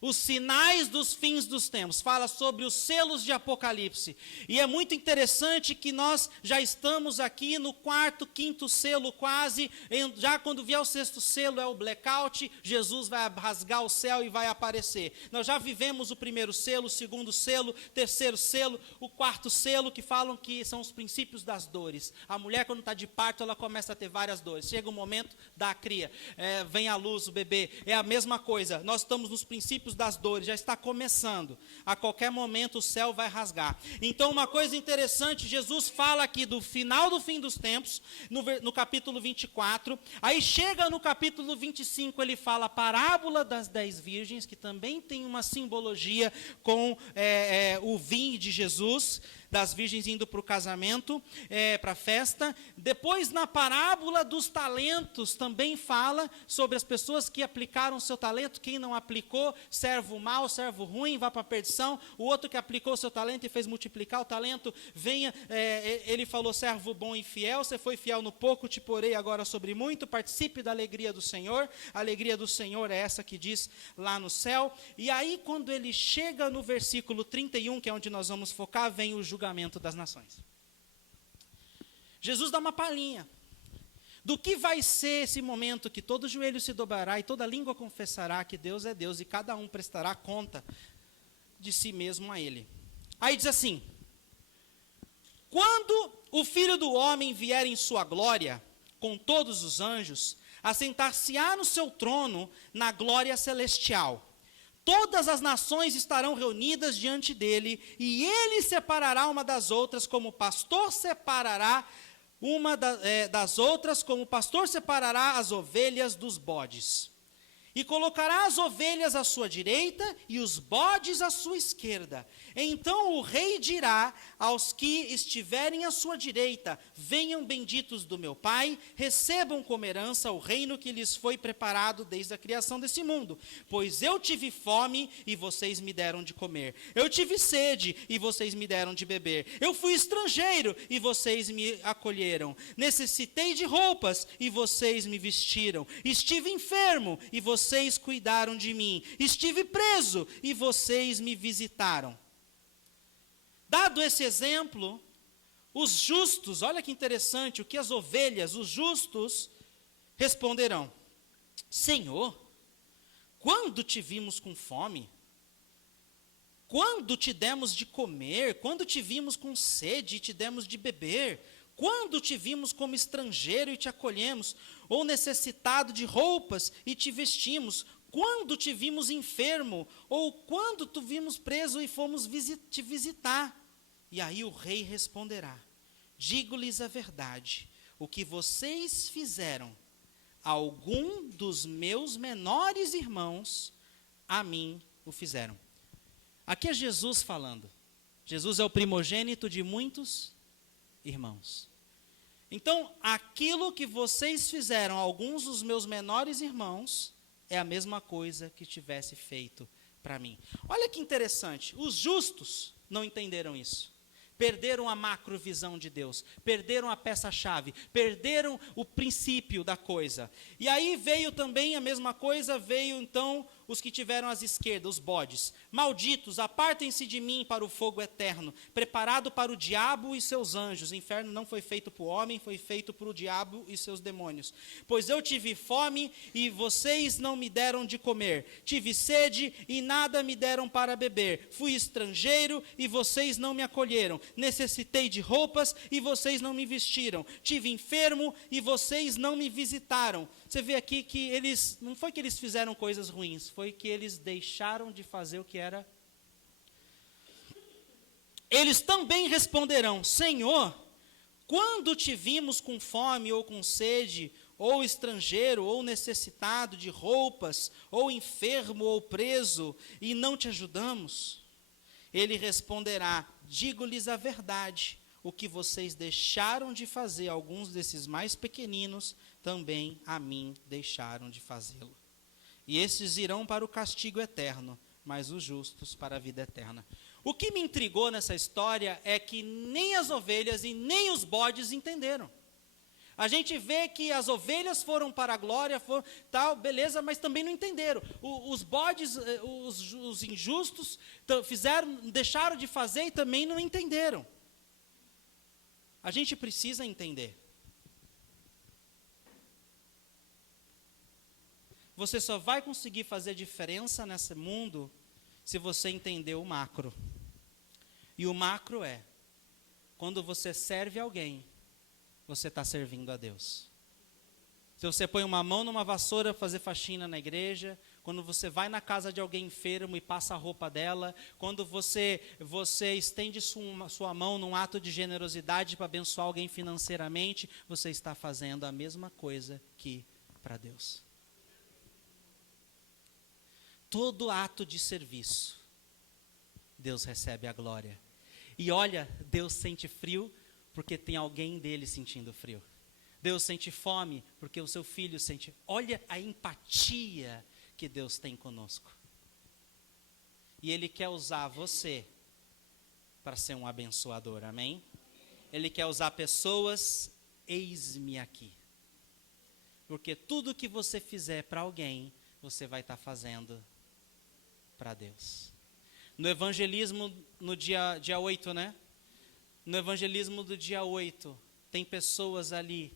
Os sinais dos fins dos tempos, fala sobre os selos de Apocalipse. E é muito interessante que nós já estamos aqui no quarto, quinto selo quase, já quando vier o sexto selo é o blackout, Jesus vai rasgar o céu e vai aparecer. Nós já vivemos o primeiro selo, o segundo selo, terceiro selo, o quarto selo, que falam que são os princípios das dores. A mulher quando está de parto, ela começa a ter várias dores. Chega o momento da cria, vem à luz o bebê, é a mesma coisa. Nós estamos nos princípios das dores, já está começando. A qualquer momento o céu vai rasgar. Então uma coisa interessante, Jesus fala aqui do final do fim dos tempos, no capítulo 24, aí chega no capítulo 25, ele fala a parábola das 10 virgens, que também tem uma simbologia com o vinho de Jesus, das virgens indo para o casamento, para a festa. Depois, na parábola dos talentos, também fala sobre as pessoas que aplicaram o seu talento, quem não aplicou, servo mau, servo ruim, vá para a perdição. O outro que aplicou o seu talento e fez multiplicar o talento, venha, ele falou, servo bom e fiel, você foi fiel no pouco, te porei agora sobre muito, participe da alegria do Senhor. A alegria do Senhor é essa que diz lá no céu. E aí, quando ele chega no versículo 31, que é onde nós vamos focar, vem o julgamento das nações. Jesus dá uma palhinha do que vai ser esse momento que todo joelho se dobrará e toda língua confessará que Deus é Deus e cada um prestará conta de si mesmo a Ele. Aí diz assim: quando o Filho do Homem vier em sua glória, com todos os anjos, assentar-se-á no seu trono na glória celestial. Todas as nações estarão reunidas diante dele, e ele separará uma das outras, como o pastor separará das outras, como o pastor separará as ovelhas dos bodes. E colocará as ovelhas à sua direita e os bodes à sua esquerda. Então o rei dirá aos que estiverem à sua direita: venham benditos do meu Pai, recebam como herança o reino que lhes foi preparado desde a criação desse mundo. Pois eu tive fome e vocês me deram de comer. Eu tive sede e vocês me deram de beber. Eu fui estrangeiro e vocês me acolheram. Necessitei de roupas e vocês me vestiram. Estive enfermo e vocês cuidaram de mim. Estive preso e vocês me visitaram. Dado esse exemplo, os justos, olha que interessante, o que as ovelhas, os justos, responderão: Senhor, quando te vimos com fome? Quando te demos de comer? Quando te vimos com sede e te demos de beber? Quando te vimos como estrangeiro e te acolhemos? Ou necessitado de roupas e te vestimos? Quando te vimos enfermo? Ou quando te vimos preso e fomos te visitar? E aí o rei responderá: digo-lhes a verdade, o que vocês fizeram a algum dos meus menores irmãos, a mim o fizeram. Aqui é Jesus falando. Jesus é o primogênito de muitos irmãos. Então, aquilo que vocês fizeram a alguns dos meus menores irmãos, é a mesma coisa que tivesse feito para mim. Olha que interessante, os justos não entenderam isso. Perderam a macrovisão de Deus, perderam a peça-chave, perderam o princípio da coisa. E aí veio também a mesma coisa, veio então os que tiveram as esquerdas, os bodes. Malditos, apartem-se de mim para o fogo eterno, preparado para o diabo e seus anjos. O inferno não foi feito para o homem, foi feito para o diabo e seus demônios. Pois eu tive fome e vocês não me deram de comer. Tive sede e nada me deram para beber. Fui estrangeiro e vocês não me acolheram. Necessitei de roupas e vocês não me vestiram. Tive enfermo e vocês não me visitaram. Você vê aqui que eles, não foi que eles fizeram coisas ruins, foi que eles deixaram de fazer o que era. Eles também responderão: Senhor, quando te vimos com fome ou com sede, ou estrangeiro, ou necessitado de roupas, ou enfermo, ou preso, e não te ajudamos? Ele responderá: digo-lhes a verdade, o que vocês deixaram de fazer, alguns desses mais pequeninos, também a mim deixaram de fazê-lo. E esses irão para o castigo eterno, mas os justos para a vida eterna. O que me intrigou nessa história é que nem as ovelhas e nem os bodes entenderam. A gente vê que as ovelhas foram para a glória, foram, tal, beleza, mas também não entenderam. Os bodes, os injustos, deixaram de fazer e também não entenderam. A gente precisa entender. Você só vai conseguir fazer diferença nesse mundo se você entender o macro. E o macro é: quando você serve alguém, você está servindo a Deus. Se você põe uma mão numa vassoura fazer faxina na igreja, quando você vai na casa de alguém enfermo e passa a roupa dela, quando você estende sua mão num ato de generosidade para abençoar alguém financeiramente, você está fazendo a mesma coisa que para Deus. Todo ato de serviço, Deus recebe a glória. E olha, Deus sente frio porque tem alguém dele sentindo frio. Deus sente fome porque o seu filho sente. Olha a empatia que Deus tem conosco. E Ele quer usar você para ser um abençoador, amém? Ele quer usar pessoas, eis-me aqui. Porque tudo que você fizer para alguém, você vai estar fazendo para Deus. No evangelismo, no dia 8, né? No evangelismo do dia 8, tem pessoas ali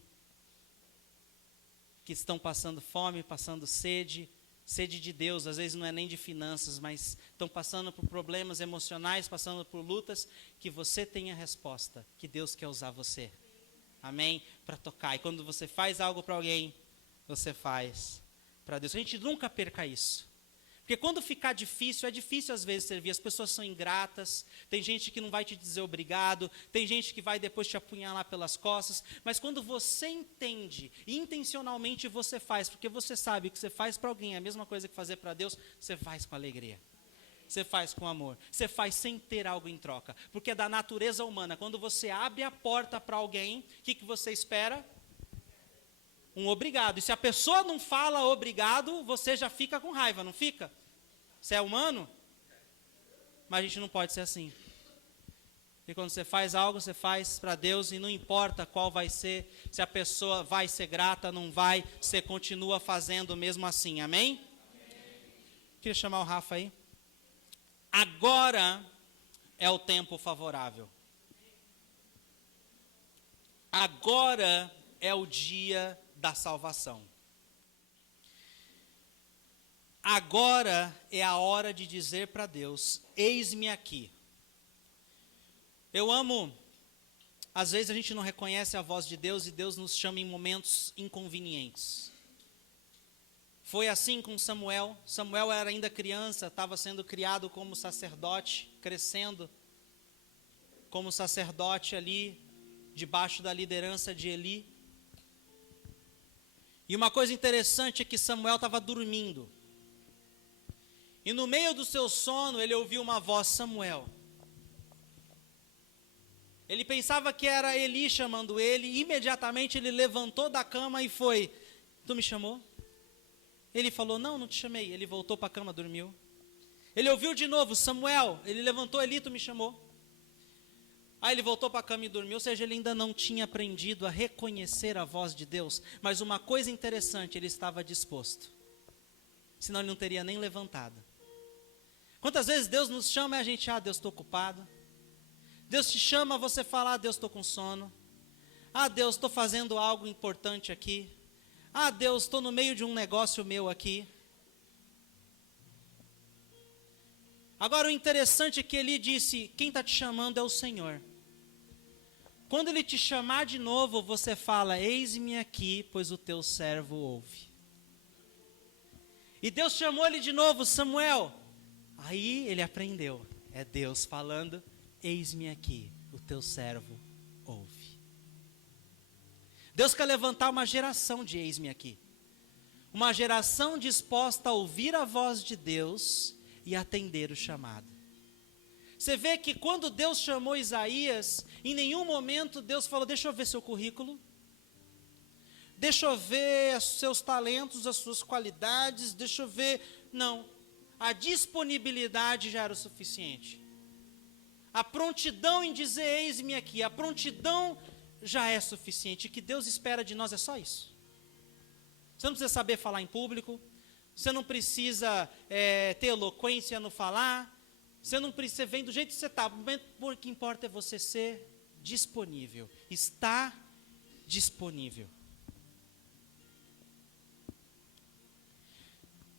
que estão passando fome, passando sede de Deus, às vezes não é nem de finanças, mas estão passando por problemas emocionais, passando por lutas, que você tenha resposta, que Deus quer usar você, amém? Para tocar, e quando você faz algo para alguém, você faz para Deus. A gente nunca perca isso. Porque quando ficar difícil, é difícil às vezes servir, as pessoas são ingratas, tem gente que não vai te dizer obrigado, tem gente que vai depois te apunhalar pelas costas, mas quando você entende, e intencionalmente você faz, porque você sabe que você faz para alguém a mesma coisa que fazer para Deus, você faz com alegria, você faz com amor, você faz sem ter algo em troca, porque é da natureza humana, quando você abre a porta para alguém, o que você espera? Um obrigado. E se a pessoa não fala obrigado, você já fica com raiva, não fica? Você é humano? Mas a gente não pode ser assim. E quando você faz algo, você faz para Deus e não importa qual vai ser, se a pessoa vai ser grata, não vai, você continua fazendo mesmo assim, amém? Queria chamar o Rafa aí. Agora é o tempo favorável. Agora é o dia da salvação. Agora é a hora de dizer para Deus, eis-me aqui. Eu amo, às vezes a gente não reconhece a voz de Deus e Deus nos chama em momentos inconvenientes. Foi assim com Samuel. Samuel era ainda criança, estava sendo criado como sacerdote, crescendo como sacerdote ali, debaixo da liderança de Eli. E uma coisa interessante é que Samuel estava dormindo. E no meio do seu sono, ele ouviu uma voz, Samuel. Ele pensava que era Eli chamando ele, e imediatamente ele levantou da cama e foi, tu me chamou? Ele falou, não te chamei. Ele voltou para a cama, dormiu. Ele ouviu de novo, Samuel. Ele levantou, Eli, tu me chamou? Aí ele voltou para a cama e dormiu, ou seja, ele ainda não tinha aprendido a reconhecer a voz de Deus. Mas uma coisa interessante, ele estava disposto. Senão ele não teria nem levantado. Quantas vezes Deus nos chama e a gente, Deus, estou ocupado. Deus te chama, você fala, Deus, estou com sono. Deus, estou fazendo algo importante aqui. Deus, estou no meio de um negócio meu aqui. Agora o interessante é que ele disse, quem está te chamando é o Senhor. Quando ele te chamar de novo, você fala, eis-me aqui, pois o teu servo ouve. E Deus chamou ele de novo, Samuel. Aí ele aprendeu, é Deus falando, eis-me aqui, o teu servo ouve. Deus quer levantar uma geração de eis-me aqui. Uma geração disposta a ouvir a voz de Deus e atender o chamado. Você vê que quando Deus chamou Isaías, em nenhum momento Deus falou, deixa eu ver seu currículo, deixa eu ver os seus talentos, as suas qualidades, deixa eu ver. Não, a disponibilidade já era o suficiente. A prontidão em dizer eis-me aqui, a prontidão já é suficiente. O que Deus espera de nós é só isso. Você não precisa saber falar em público, você não precisa ter eloquência no falar, você não precisa, você vem do jeito que você está, o que importa é você ser disponível, estar disponível.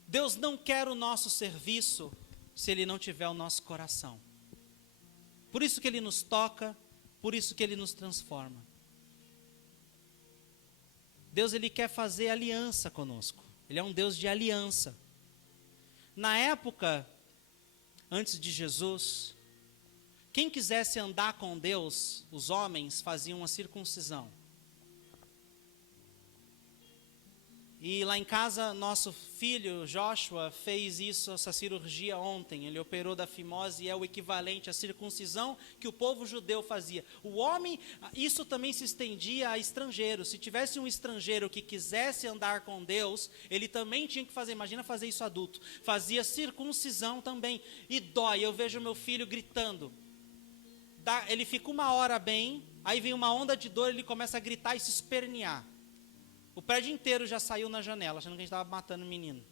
Deus não quer o nosso serviço se Ele não tiver o nosso coração. Por isso que Ele nos toca, por isso que Ele nos transforma. Deus, Ele quer fazer aliança conosco. Ele é um Deus de aliança. Na época, antes de Jesus, quem quisesse andar com Deus, os homens faziam uma circuncisão. E lá em casa, nosso filho, Joshua, fez essa cirurgia ontem. Ele operou da fimose e é o equivalente à circuncisão que o povo judeu fazia. O homem, isso também se estendia a estrangeiros. Se tivesse um estrangeiro que quisesse andar com Deus, ele também tinha que fazer, imagina fazer isso adulto, fazia circuncisão também. E dói, eu vejo meu filho gritando. Ele fica 1 hora bem, aí vem uma onda de dor, ele começa a gritar e se espernear. O prédio inteiro já saiu na janela, achando que a gente estava matando o menino.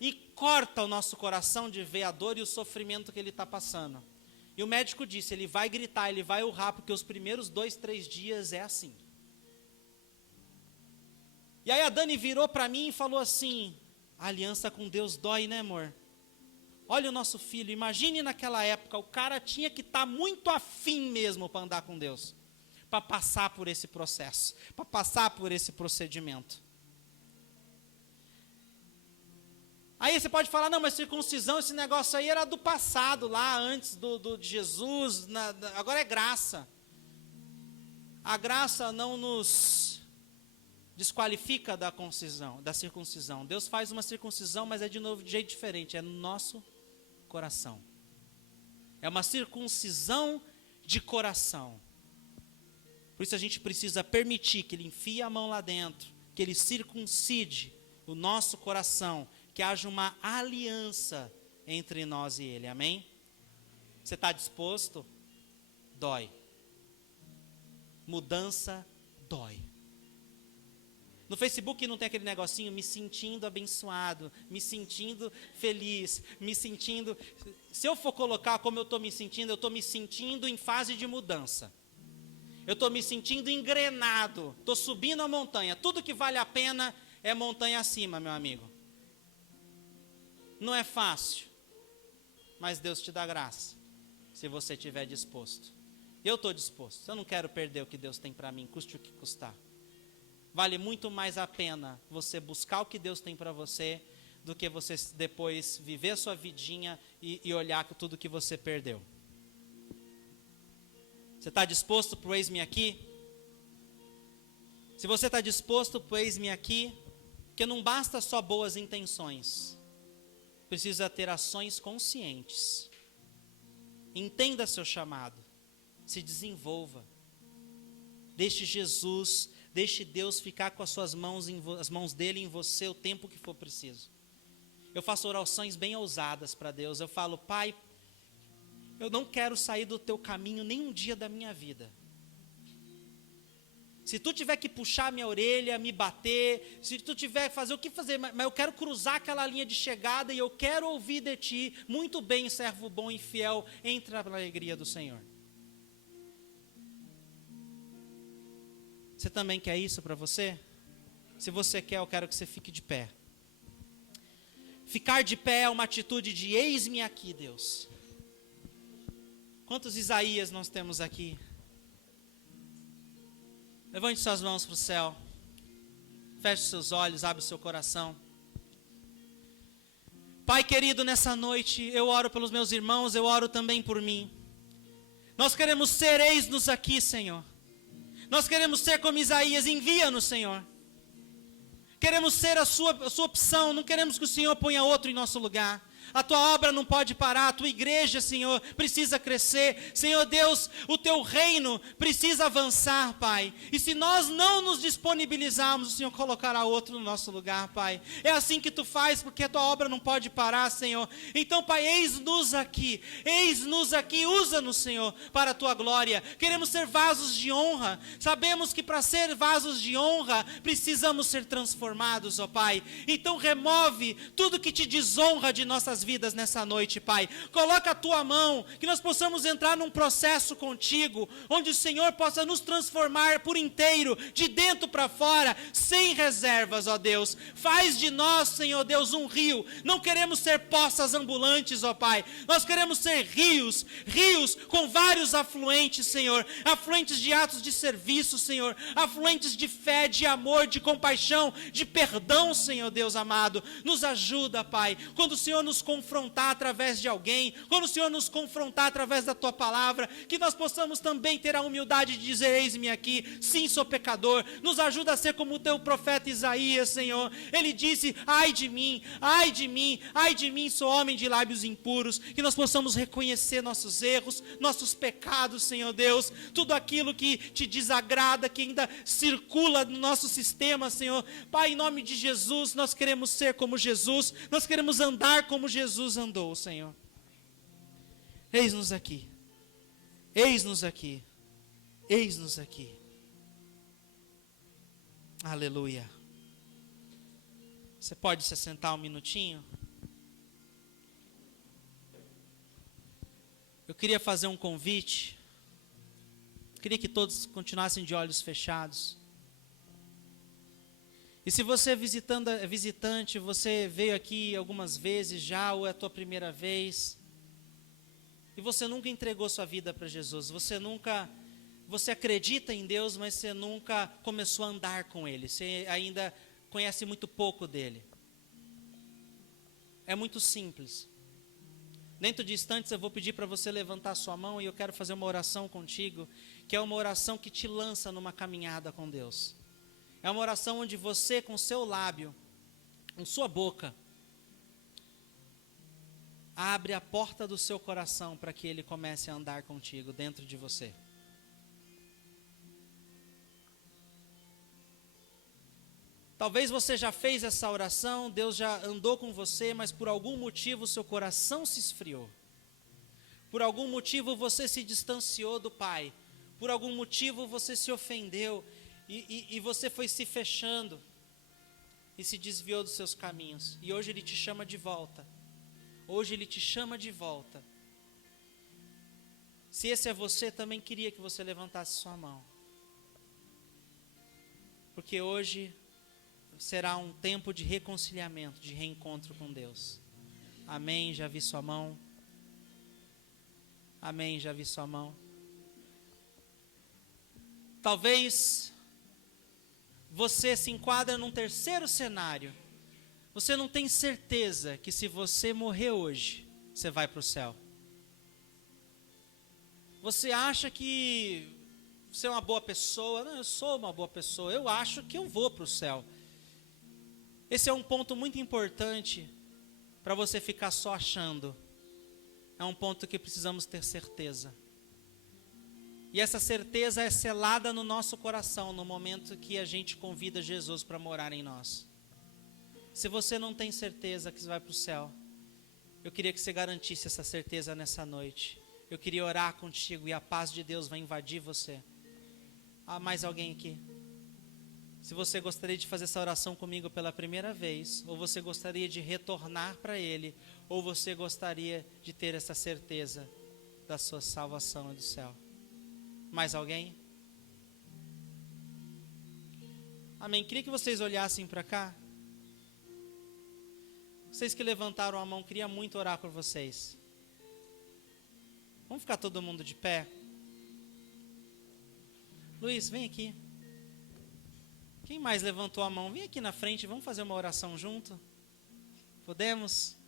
E corta o nosso coração de ver a dor e o sofrimento que ele está passando. E o médico disse, ele vai gritar, ele vai urrar, porque os primeiros 2, 3 dias é assim. E aí a Dani virou para mim e falou assim, a aliança com Deus dói, né, amor? Olha o nosso filho, imagine naquela época, o cara tinha que estar muito afim mesmo para andar com Deus. Para passar por esse processo, para passar por esse procedimento. Aí você pode falar, não, mas circuncisão, esse negócio aí era do passado, lá antes de Jesus, agora é graça. A graça não nos desqualifica da circuncisão. Deus faz uma circuncisão, mas é de novo de jeito diferente, é no nosso coração. É uma circuncisão de coração. Por isso a gente precisa permitir que Ele enfie a mão lá dentro, que Ele circuncide o nosso coração, que haja uma aliança entre nós e Ele, amém? Você está disposto? Dói. Mudança dói. No Facebook não tem aquele negocinho, me sentindo abençoado, me sentindo feliz, me sentindo... Se eu for colocar como eu estou me sentindo, eu estou me sentindo em fase de mudança. Eu estou me sentindo engrenado, estou subindo a montanha. Tudo que vale a pena é montanha acima, meu amigo. Não é fácil, mas Deus te dá graça, se você estiver disposto. Eu estou disposto, eu não quero perder o que Deus tem para mim, custe o que custar. Vale muito mais a pena você buscar o que Deus tem para você, do que você depois viver a sua vidinha e olhar tudo que você perdeu. Você está disposto para o eis-me aqui? Se você está disposto para o eis-me aqui, porque não basta só boas intenções, precisa ter ações conscientes. Entenda seu chamado, se desenvolva. Deixe Jesus, deixe Deus ficar com as suas mãos, as mãos dele em você o tempo que for preciso. Eu faço orações bem ousadas para Deus, eu falo, Pai, eu não quero sair do teu caminho nem um dia da minha vida. Se tu tiver que puxar minha orelha, me bater, se tu tiver que fazer o que fazer, mas eu quero cruzar aquela linha de chegada e eu quero ouvir de ti, muito bem, servo bom e fiel, entra na alegria do Senhor. Você também quer isso para você? Se você quer, eu quero que você fique de pé. Ficar de pé é uma atitude de eis-me aqui, Deus. Quantos Isaías nós temos aqui? Levante suas mãos para o céu. Feche seus olhos, abre o seu coração. Pai querido, nessa noite eu oro pelos meus irmãos, eu oro também por mim. Nós queremos ser, eis-nos aqui, Senhor. Nós queremos ser como Isaías, envia-nos, Senhor. Queremos ser a sua opção, não queremos que o Senhor ponha outro em nosso lugar. A tua obra não pode parar, a tua igreja, Senhor, precisa crescer. Senhor Deus, o teu reino precisa avançar, Pai. E se nós não nos disponibilizarmos, o Senhor colocará outro no nosso lugar, Pai. É assim que tu faz, porque a tua obra não pode parar, Senhor. Então, Pai, eis-nos aqui, usa-nos, Senhor, para a tua glória. Queremos ser vasos de honra. Sabemos que para ser vasos de honra, precisamos ser transformados, ó Pai. Então, remove tudo que te desonra de nossas vidas nessa noite, Pai. Coloca a tua mão, que nós possamos entrar num processo contigo, onde o Senhor possa nos transformar por inteiro, de dentro para fora, sem reservas, ó Deus. Faz de nós, Senhor Deus, um rio. Não queremos ser poças ambulantes, ó Pai. Nós queremos ser rios com vários afluentes, Senhor. Afluentes de atos de serviço, Senhor. Afluentes de fé, de amor, de compaixão, de perdão, Senhor Deus amado. Nos ajuda, Pai. Quando o Senhor nos nos confrontar através de alguém, quando o Senhor nos confrontar através da tua palavra, que nós possamos também ter a humildade de dizer: eis-me aqui, sim, sou pecador. Nos ajuda a ser como o teu profeta Isaías, Senhor. Ele disse: ai de mim, ai de mim, ai de mim, sou homem de lábios impuros. Que nós possamos reconhecer nossos erros, nossos pecados, Senhor Deus, tudo aquilo que te desagrada, que ainda circula no nosso sistema, Senhor. Pai, em nome de Jesus, nós queremos ser como Jesus, nós queremos andar como Jesus andou, Senhor. Eis-nos aqui, eis-nos aqui, eis-nos aqui. Aleluia. Você pode se assentar um minutinho? Eu queria fazer um convite. Queria que todos continuassem de olhos fechados. E se você é visitante, você veio aqui algumas vezes já, ou é a tua primeira vez, e você nunca entregou sua vida para Jesus, você acredita em Deus, mas você nunca começou a andar com Ele, você ainda conhece muito pouco dEle. É muito simples. Dentro de instantes eu vou pedir para você levantar sua mão e eu quero fazer uma oração contigo, que é uma oração que te lança numa caminhada com Deus. É uma oração onde você, com seu lábio, com sua boca, abre a porta do seu coração para que Ele comece a andar contigo dentro de você. Talvez você já fez essa oração, Deus já andou com você, mas por algum motivo o seu coração se esfriou. Por algum motivo você se distanciou do Pai. Por algum motivo você se ofendeu e você foi se fechando e se desviou dos seus caminhos. E hoje Ele te chama de volta. Hoje Ele te chama de volta. Se esse é você, também queria que você levantasse sua mão. Porque hoje será um tempo de reconciliamento, de reencontro com Deus. Amém, já vi sua mão. Amém, já vi sua mão. Talvez você se enquadra num terceiro cenário. Você não tem certeza que se você morrer hoje, você vai para o céu. Você acha que você é uma boa pessoa. Não, eu sou uma boa pessoa. Eu acho que eu vou para o céu. Esse é um ponto muito importante para você ficar só achando. É um ponto que precisamos ter certeza. E essa certeza é selada no nosso coração no momento que a gente convida Jesus para morar em nós. Se você não tem certeza que você vai para o céu, eu queria que você garantisse essa certeza nessa noite. Eu queria orar contigo e a paz de Deus vai invadir você. Há mais alguém aqui? Se você gostaria de fazer essa oração comigo pela primeira vez, ou você gostaria de retornar para Ele, ou você gostaria de ter essa certeza da sua salvação e do céu. Mais alguém? Amém. Queria que vocês olhassem para cá. Vocês que levantaram a mão, queria muito orar por vocês. Vamos ficar todo mundo de pé? Luiz, vem aqui. Quem mais levantou a mão? Vem aqui na frente, vamos fazer uma oração junto? Podemos?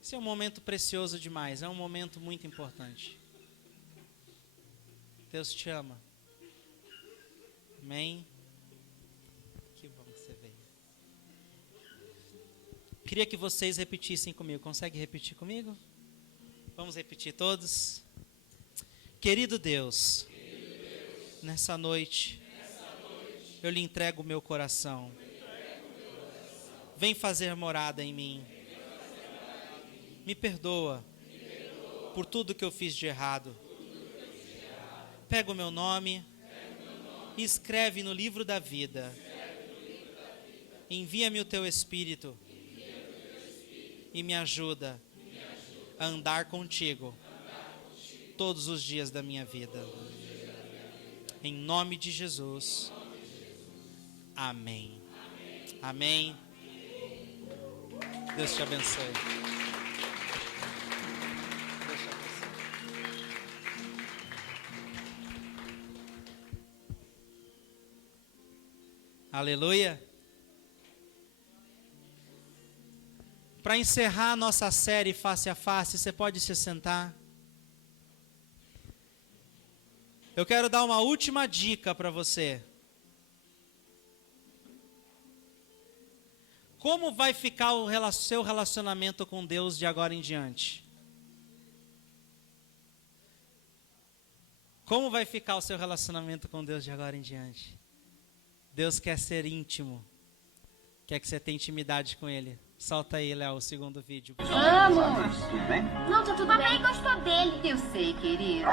Esse é um momento precioso demais, é um momento muito importante. Deus te ama. Amém? Que bom que você veio. Queria que vocês repetissem comigo. Consegue repetir comigo? Vamos repetir todos? Querido Deus, nessa noite, eu lhe entrego o meu coração. Vem fazer morada em mim. Me perdoa por tudo que eu fiz de errado. Pega o meu nome e escreve no livro da vida. Envia-me o teu Espírito e me ajuda a andar contigo todos os dias da minha vida. Em nome de Jesus. Amém. Amém. Deus te abençoe. Aleluia. Para encerrar a nossa série Face a Face, você pode se sentar. Eu quero dar uma última dica para você. Como vai ficar o seu relacionamento com Deus de agora em diante? Como vai ficar o seu relacionamento com Deus de agora em diante? Deus quer ser íntimo. Quer que você tenha intimidade com Ele. Solta aí, Léo, o segundo vídeo. Vamos! Tudo bem? Não, tá tudo bem. Papai gostou dele. Eu sei, querido.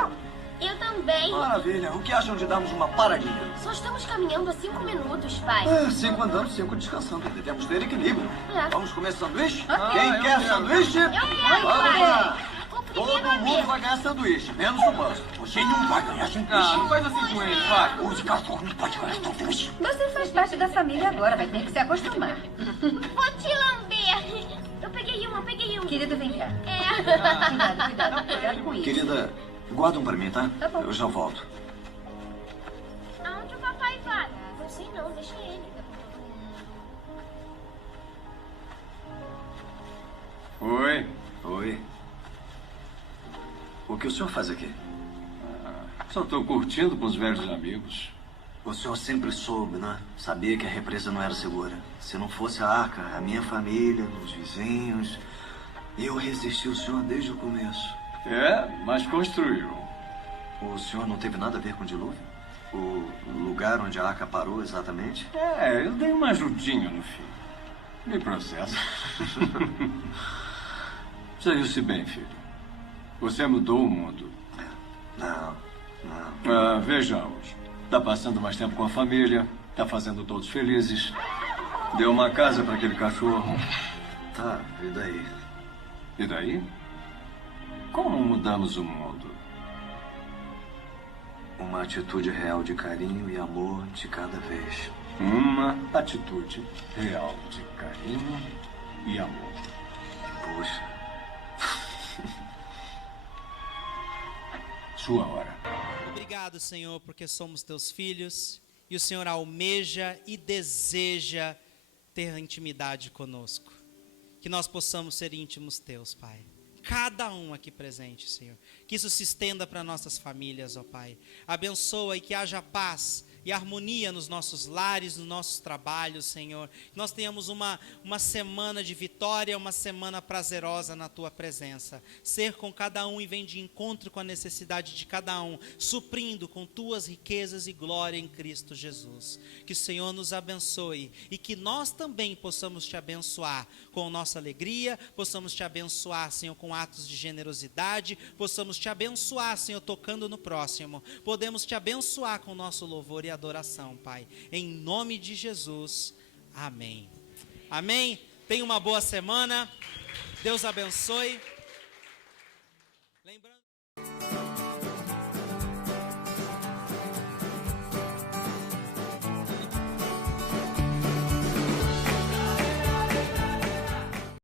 Eu também. Maravilha. O que acham de darmos uma paradinha? Só estamos caminhando há 5 minutos, pai. 5 andando, 5 descansando. Devemos ter equilíbrio. É. Vamos comer sanduíche? Quem quer sanduíche? Eu quero, Vamos lá. pai. O Todo primeiro mundo vez. vai ganhar sanduíche, menos o Buster. Você não vai ganhar sanduíche. Não faz assim com ele, vai. O de cachorro não pode ganhar sanduíche. Você faz parte da família agora, vai ter que se acostumar. Vou te lamber. Eu peguei uma. Querido, vem cá. É. Cuidado com isso. Querida, guarda um pra mim, tá? Tá bom. Eu já volto. Aonde o papai vai? Não sei não, deixa ele. Oi. Oi. O que o senhor faz aqui? Só tô curtindo com os velhos amigos. O senhor sempre soube, né? Sabia que a represa não era segura. Se não fosse a arca, a minha família, os vizinhos... Eu resisti ao senhor desde o começo. É, mas construiu. O senhor não teve nada a ver com o dilúvio? O lugar onde a arca parou exatamente? É, eu dei uma ajudinha no fim. Me processa. Saiu-se bem, filho. Você mudou o mundo. Não. Vejamos. Tá passando mais tempo com a família. Tá fazendo todos felizes. Deu uma casa para aquele cachorro. Tá, e daí? E daí? Como mudamos o mundo? Uma atitude real de carinho e amor de cada vez. Uma atitude real de carinho e amor. Puxa. Sua hora. Obrigado, Senhor, porque somos teus filhos e o Senhor almeja e deseja ter intimidade conosco. Que nós possamos ser íntimos teus, Pai. Cada um aqui presente, Senhor. Que isso se estenda para nossas famílias, ó Pai. Abençoa e que haja paz e harmonia nos nossos lares, nos nossos trabalhos, Senhor. Que nós tenhamos uma semana de vitória, uma semana prazerosa na Tua presença. Ser com cada um e vem de encontro com a necessidade de cada um, suprindo com Tuas riquezas e glória em Cristo Jesus. Que o Senhor nos abençoe e que nós também possamos Te abençoar com nossa alegria, possamos Te abençoar, Senhor, com atos de generosidade, possamos Te abençoar, Senhor, tocando no próximo. Podemos Te abençoar com nosso louvor e adoração, Pai. Em nome de Jesus. Amém. Amém. Tenha uma boa semana. Deus abençoe.